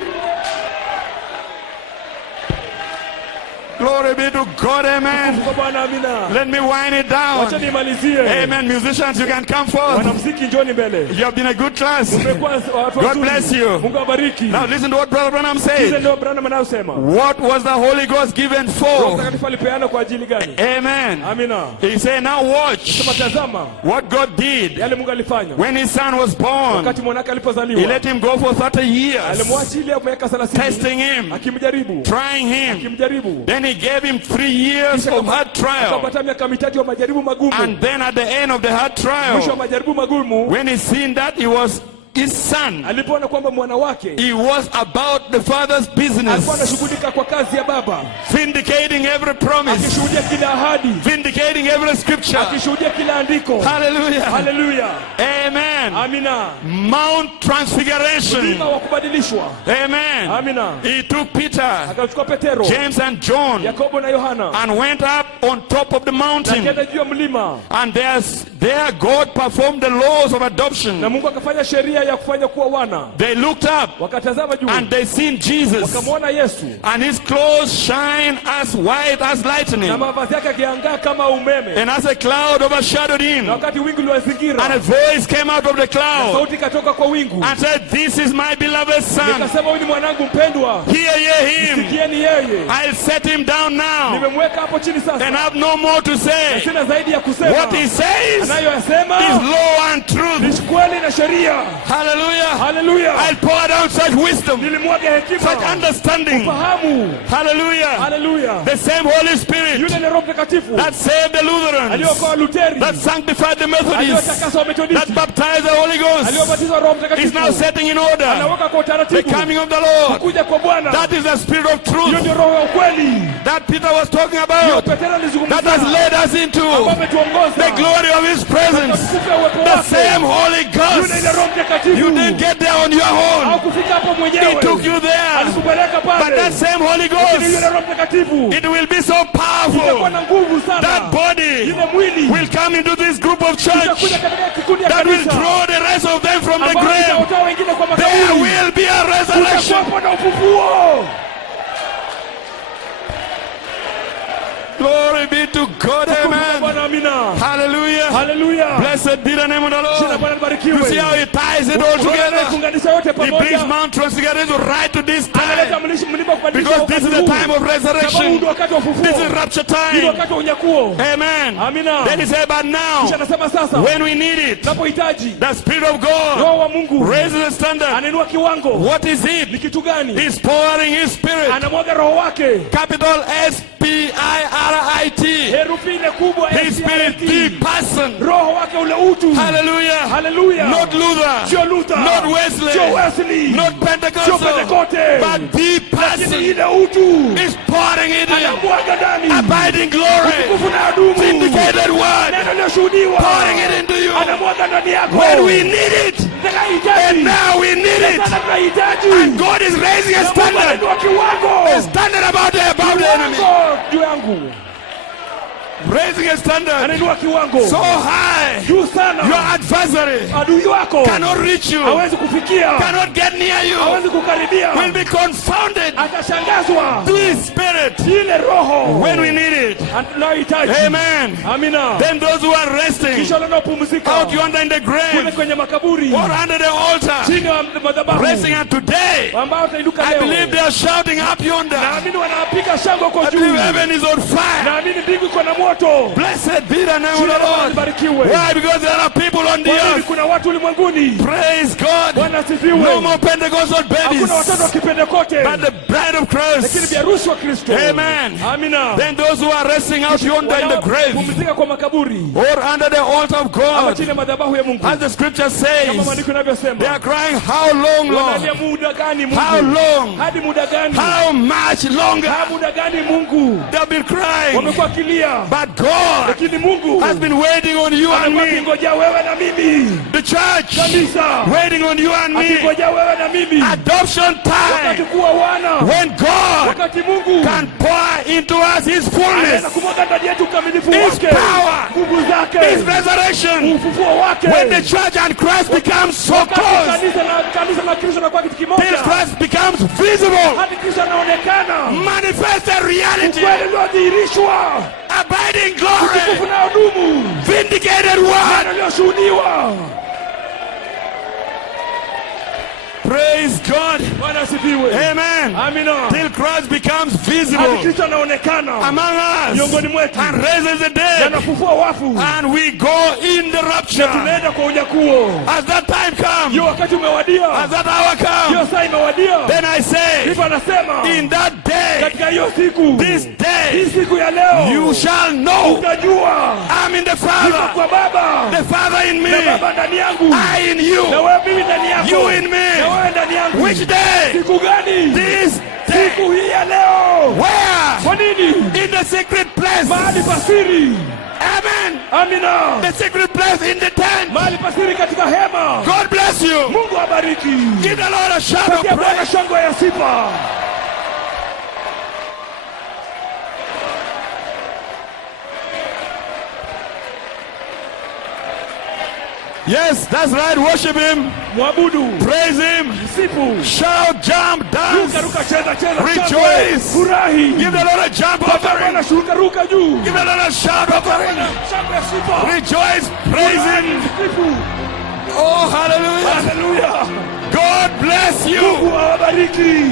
Glory be to God, amen. Kwa Bwana, amina. Let me wind it Wacha down. nimalizie. Amen. Musicians, you can come forth. Wanamuziki njoni mbele. You have been a good class. Mmekuwa watu God wazuri. bless you. Mungu awabariki. Now listen to what Brother Branham Hizi said. ndio Branham anayosema. What was the Holy Ghost given Roho for? Mtakatifu alipeana kwa ajili gani? Amen. Amina. He said, now watch Sema tazama what God did yale Mungu alifanya. when his son was born. Wakati mwanake He alipozaliwa, let him go for 30 years, alimwachilia miaka 30 testing him, akimjaribu. trying him. Akimjaribu. Then he gave him 3 years of hard trial. Akapata miaka mitatu ya majaribu magumu. And then at the end of the hard Mwisho wa trial, majaribu magumu, when he seen that he was his son, alipoona kwamba mwana wake he was about the father's alikuwa business, anashughulika kwa kazi ya baba, vindicating every promise, akishuhudia kila ahadi, vindicating every scripture. akishuhudia kila andiko. Hallelujah. Haleluya. Amen. Amina. Mount Transfiguration. Mlima wa kubadilishwa. Amen. Amina. He took Peter, Akachukua Petero, James, and John Yakobo na Yohana, and went up on top of the mountain. akaenda juu ya mlima, And there God performed the laws of na adoption. Mungu akafanya sheria ya kufanya kuwa wana. They looked up Wakatazama juu, and they seen Jesus, wakamwona Yesu, and his clothes shine as white as na lightning, mavazi yake yakiangaa kama umeme, and as a cloud overshadowed him. na wakati wingu liwazingira, And a voice came out of the cloud sauti ikatoka kwa wingu, and said, This is my beloved son. ikasema, huyu ni mwanangu mpendwa, Hear ye him. sikieni yeye. I'll set him down now Nimemweka hapo chini and sasa, have no more to say. sina zaidi ya kusema. What he says is Anayoyasema law and truth. ni kweli na sheria. Hallelujah. Haleluya. I'll pour down such wisdom, Nilimwaga hekima, such understanding. fahamu. Hallelujah. Haleluya. The same Holy Spirit Yule ni Roho Mtakatifu that saved the Lutherans, aliokoa Luteri, that sanctified the Methodists, aliotakasa Wamethodisti, that baptized the Holy Ghost, aliobatiza Roho is now Mtakatifu, setting in order anaweka kwa the utaratibu coming of the Lord. kuja kwa Bwana. That is the Spirit of Hiyo truth ndio roho ya ukweli. that Peter was talking Hiyo about, Petero that alizungumza, has led us into ambao ametuongoza the glory of His presence. kufuka uwepo The wake. same Holy Yule ile Ghost. Roho Mtakatifu. You didn't get there on your Au own. kufika hapo He mwenyewe. took you there. Alikupeleka But pale. that same Holy Lakini yule Ghost, Roho Mtakatifu it will be so itakuwa powerful. na nguvu sana. That body Ile mwili will come into this group of church itakuja katika kikundi ya that will kanisa draw the rest of them from the ambao grave. itawatoa wengine kwa There makaburi. will be a resurrection. Kutakuwapo na ufufuo. Glory be to God. Amen. Bwana, amina. Hallelujah. Hallelujah. Blessed be the name of the Jina Lord. Bwana libarikiwe. You see how he ties it all together. Funganisha yote He brings pamoja. Mount Transfiguration right to this Analeta time. mlima kubadilisha Because this is the time of resurrection. wakati wa ufufuo. This is rapture Ni time. wakati wa unyakuo. Amen. Amina. Then he said, but now, Kisha anasema sasa, when we need it, tunapohitaji the Spirit of God Roho wa Mungu raises the standard. anainua kiwango. What is Ni it? kitu gani? He's pouring his Spirit. Anamwaga roho wake. Capital S-P-I-R-I-T. Herufi ile kubwa His Spirit, the person. roho wake ule utu. Hallelujah. Hallelujah. Not Luther. Sio Luther. Not Wesley. Sio Wesley. Not Sio Pentecostal. Pentekote. But the Lakini person ile utu. is pouring it in. Anamwaga ndani. Abiding glory. Nguvu na adumu. Vindicated word. Neno liloshuhudiwa. Pouring it into you. Anamwaga ndani yako. When we need it. Tunahitaji. And now we need it. Sasa tunahitaji. And God is raising a standard. Anainua kiwango. A standard about the enemy. Kiwango juu yangu. Raising a standard Anainua kiwango. so high. Juu sana. Your adversary Adui wako cannot reach you. hawezi kufikia. Cannot get near you. Hawezi kukaribia. Will be confounded. Atashangazwa. The Spirit Ile roho. when we need it. Tunahitaji. Amen. Amina. Then those who are resting Kisha wanaopumzika out yonder in the kule grave kwenye makaburi or under the altar, chini ya madhabahu resting at today, ambao watainuka I leo. believe they are shouting up yonder. Naamini wanapiga shangwe kwa I believe juu. heaven is on fire. Naamini mbingu iko na moto. Blessed be the name of Jina the la Bwana Lord. libarikiwe. Why? Because there are people on the Kwa nini earth. kuna watu ulimwenguni? Praise God. Bwana asifiwe. No more Pentecostal babies, Hakuna watoto wa Kipentekote. but the bride of Lakini Christ. biharusi wa Kristo. Amen. Amina. Then those who are resting out yonder in the grave Wanaopumzika kwa makaburi or under the altar of ama God, chini ya madhabahu ya Mungu. as the scripture Kama says, maandiko they yanavyosema. are crying, how long, Wanalia Lord? muda gani Mungu? How long? Hadi muda gani? How much longer? Muda gani Mungu? They've been crying. Wamekuwa kilia. But God Lakini Mungu has been waiting on you and amekuwa me. akingojea wewe na mimi. The church Kanisa waiting on you and me. akingojea wewe na mimi. Adoption Wakati time kuwa wana. when God Wakati Mungu can pour into us His anaweza fullness, kumwaga ndani yetu ukamilifu His wake. power, Nguvu zake. His resurrection. Ufufuo wake. When the church and Christ become so Wakati close, kanisa na Kristo wanakuwa kitu till kimoja. Christ becomes visible, Hadi Kristo anaonekana. manifested reality, Ukweli uliodhihirishwa. abiding glory, Utukufu na udumu. vindicated word. Neno liloshuhudiwa. Praise God. Bwana asifiwe. Amen. Amina. Till Christ becomes Hadi visible Kristo anaonekana among us miongoni mwetu. and raises the dead, Anafufua wafu. and we go in the rapture. Tunaenda kwa unyakuo. As that time comes, Hiyo wakati umewadia. as that hour Hiyo comes, saa imewadia. then I say, Hivyo anasema in that day, katika hiyo siku, this hii day, siku ya leo, you shall know utajua I'm in the niko Father, kwa Baba the Father in na me, Baba ndani yangu I in you. na wewe mimi ndani yako You in me. na wewe ndani yangu. Which day? Siku gani? This day. Siku hii ya leo. Where? Kwa nini? In the secret place. Mahali pasiri. Amen. Amina. The secret place in the tent. Mahali pasiri katika hema. God bless you. Mungu abariki. Give the Lord a shout of Patia Bwana praise. shangwe ya sifa. Yes, that's right. Worship Him. Mwabudu. Praise Him. Sifu. Shout, jump, dance. Ruka ruka cheza cheza. Rejoice. Furahi. Give the Lord a jump Patia offering. Bwana shuka ruka juu. Give the Lord a shout offering. Shangwe ya sifa. Rejoice. Praise Him. Sifu. Oh, hallelujah. Hallelujah. God bless you. Mungu awabariki.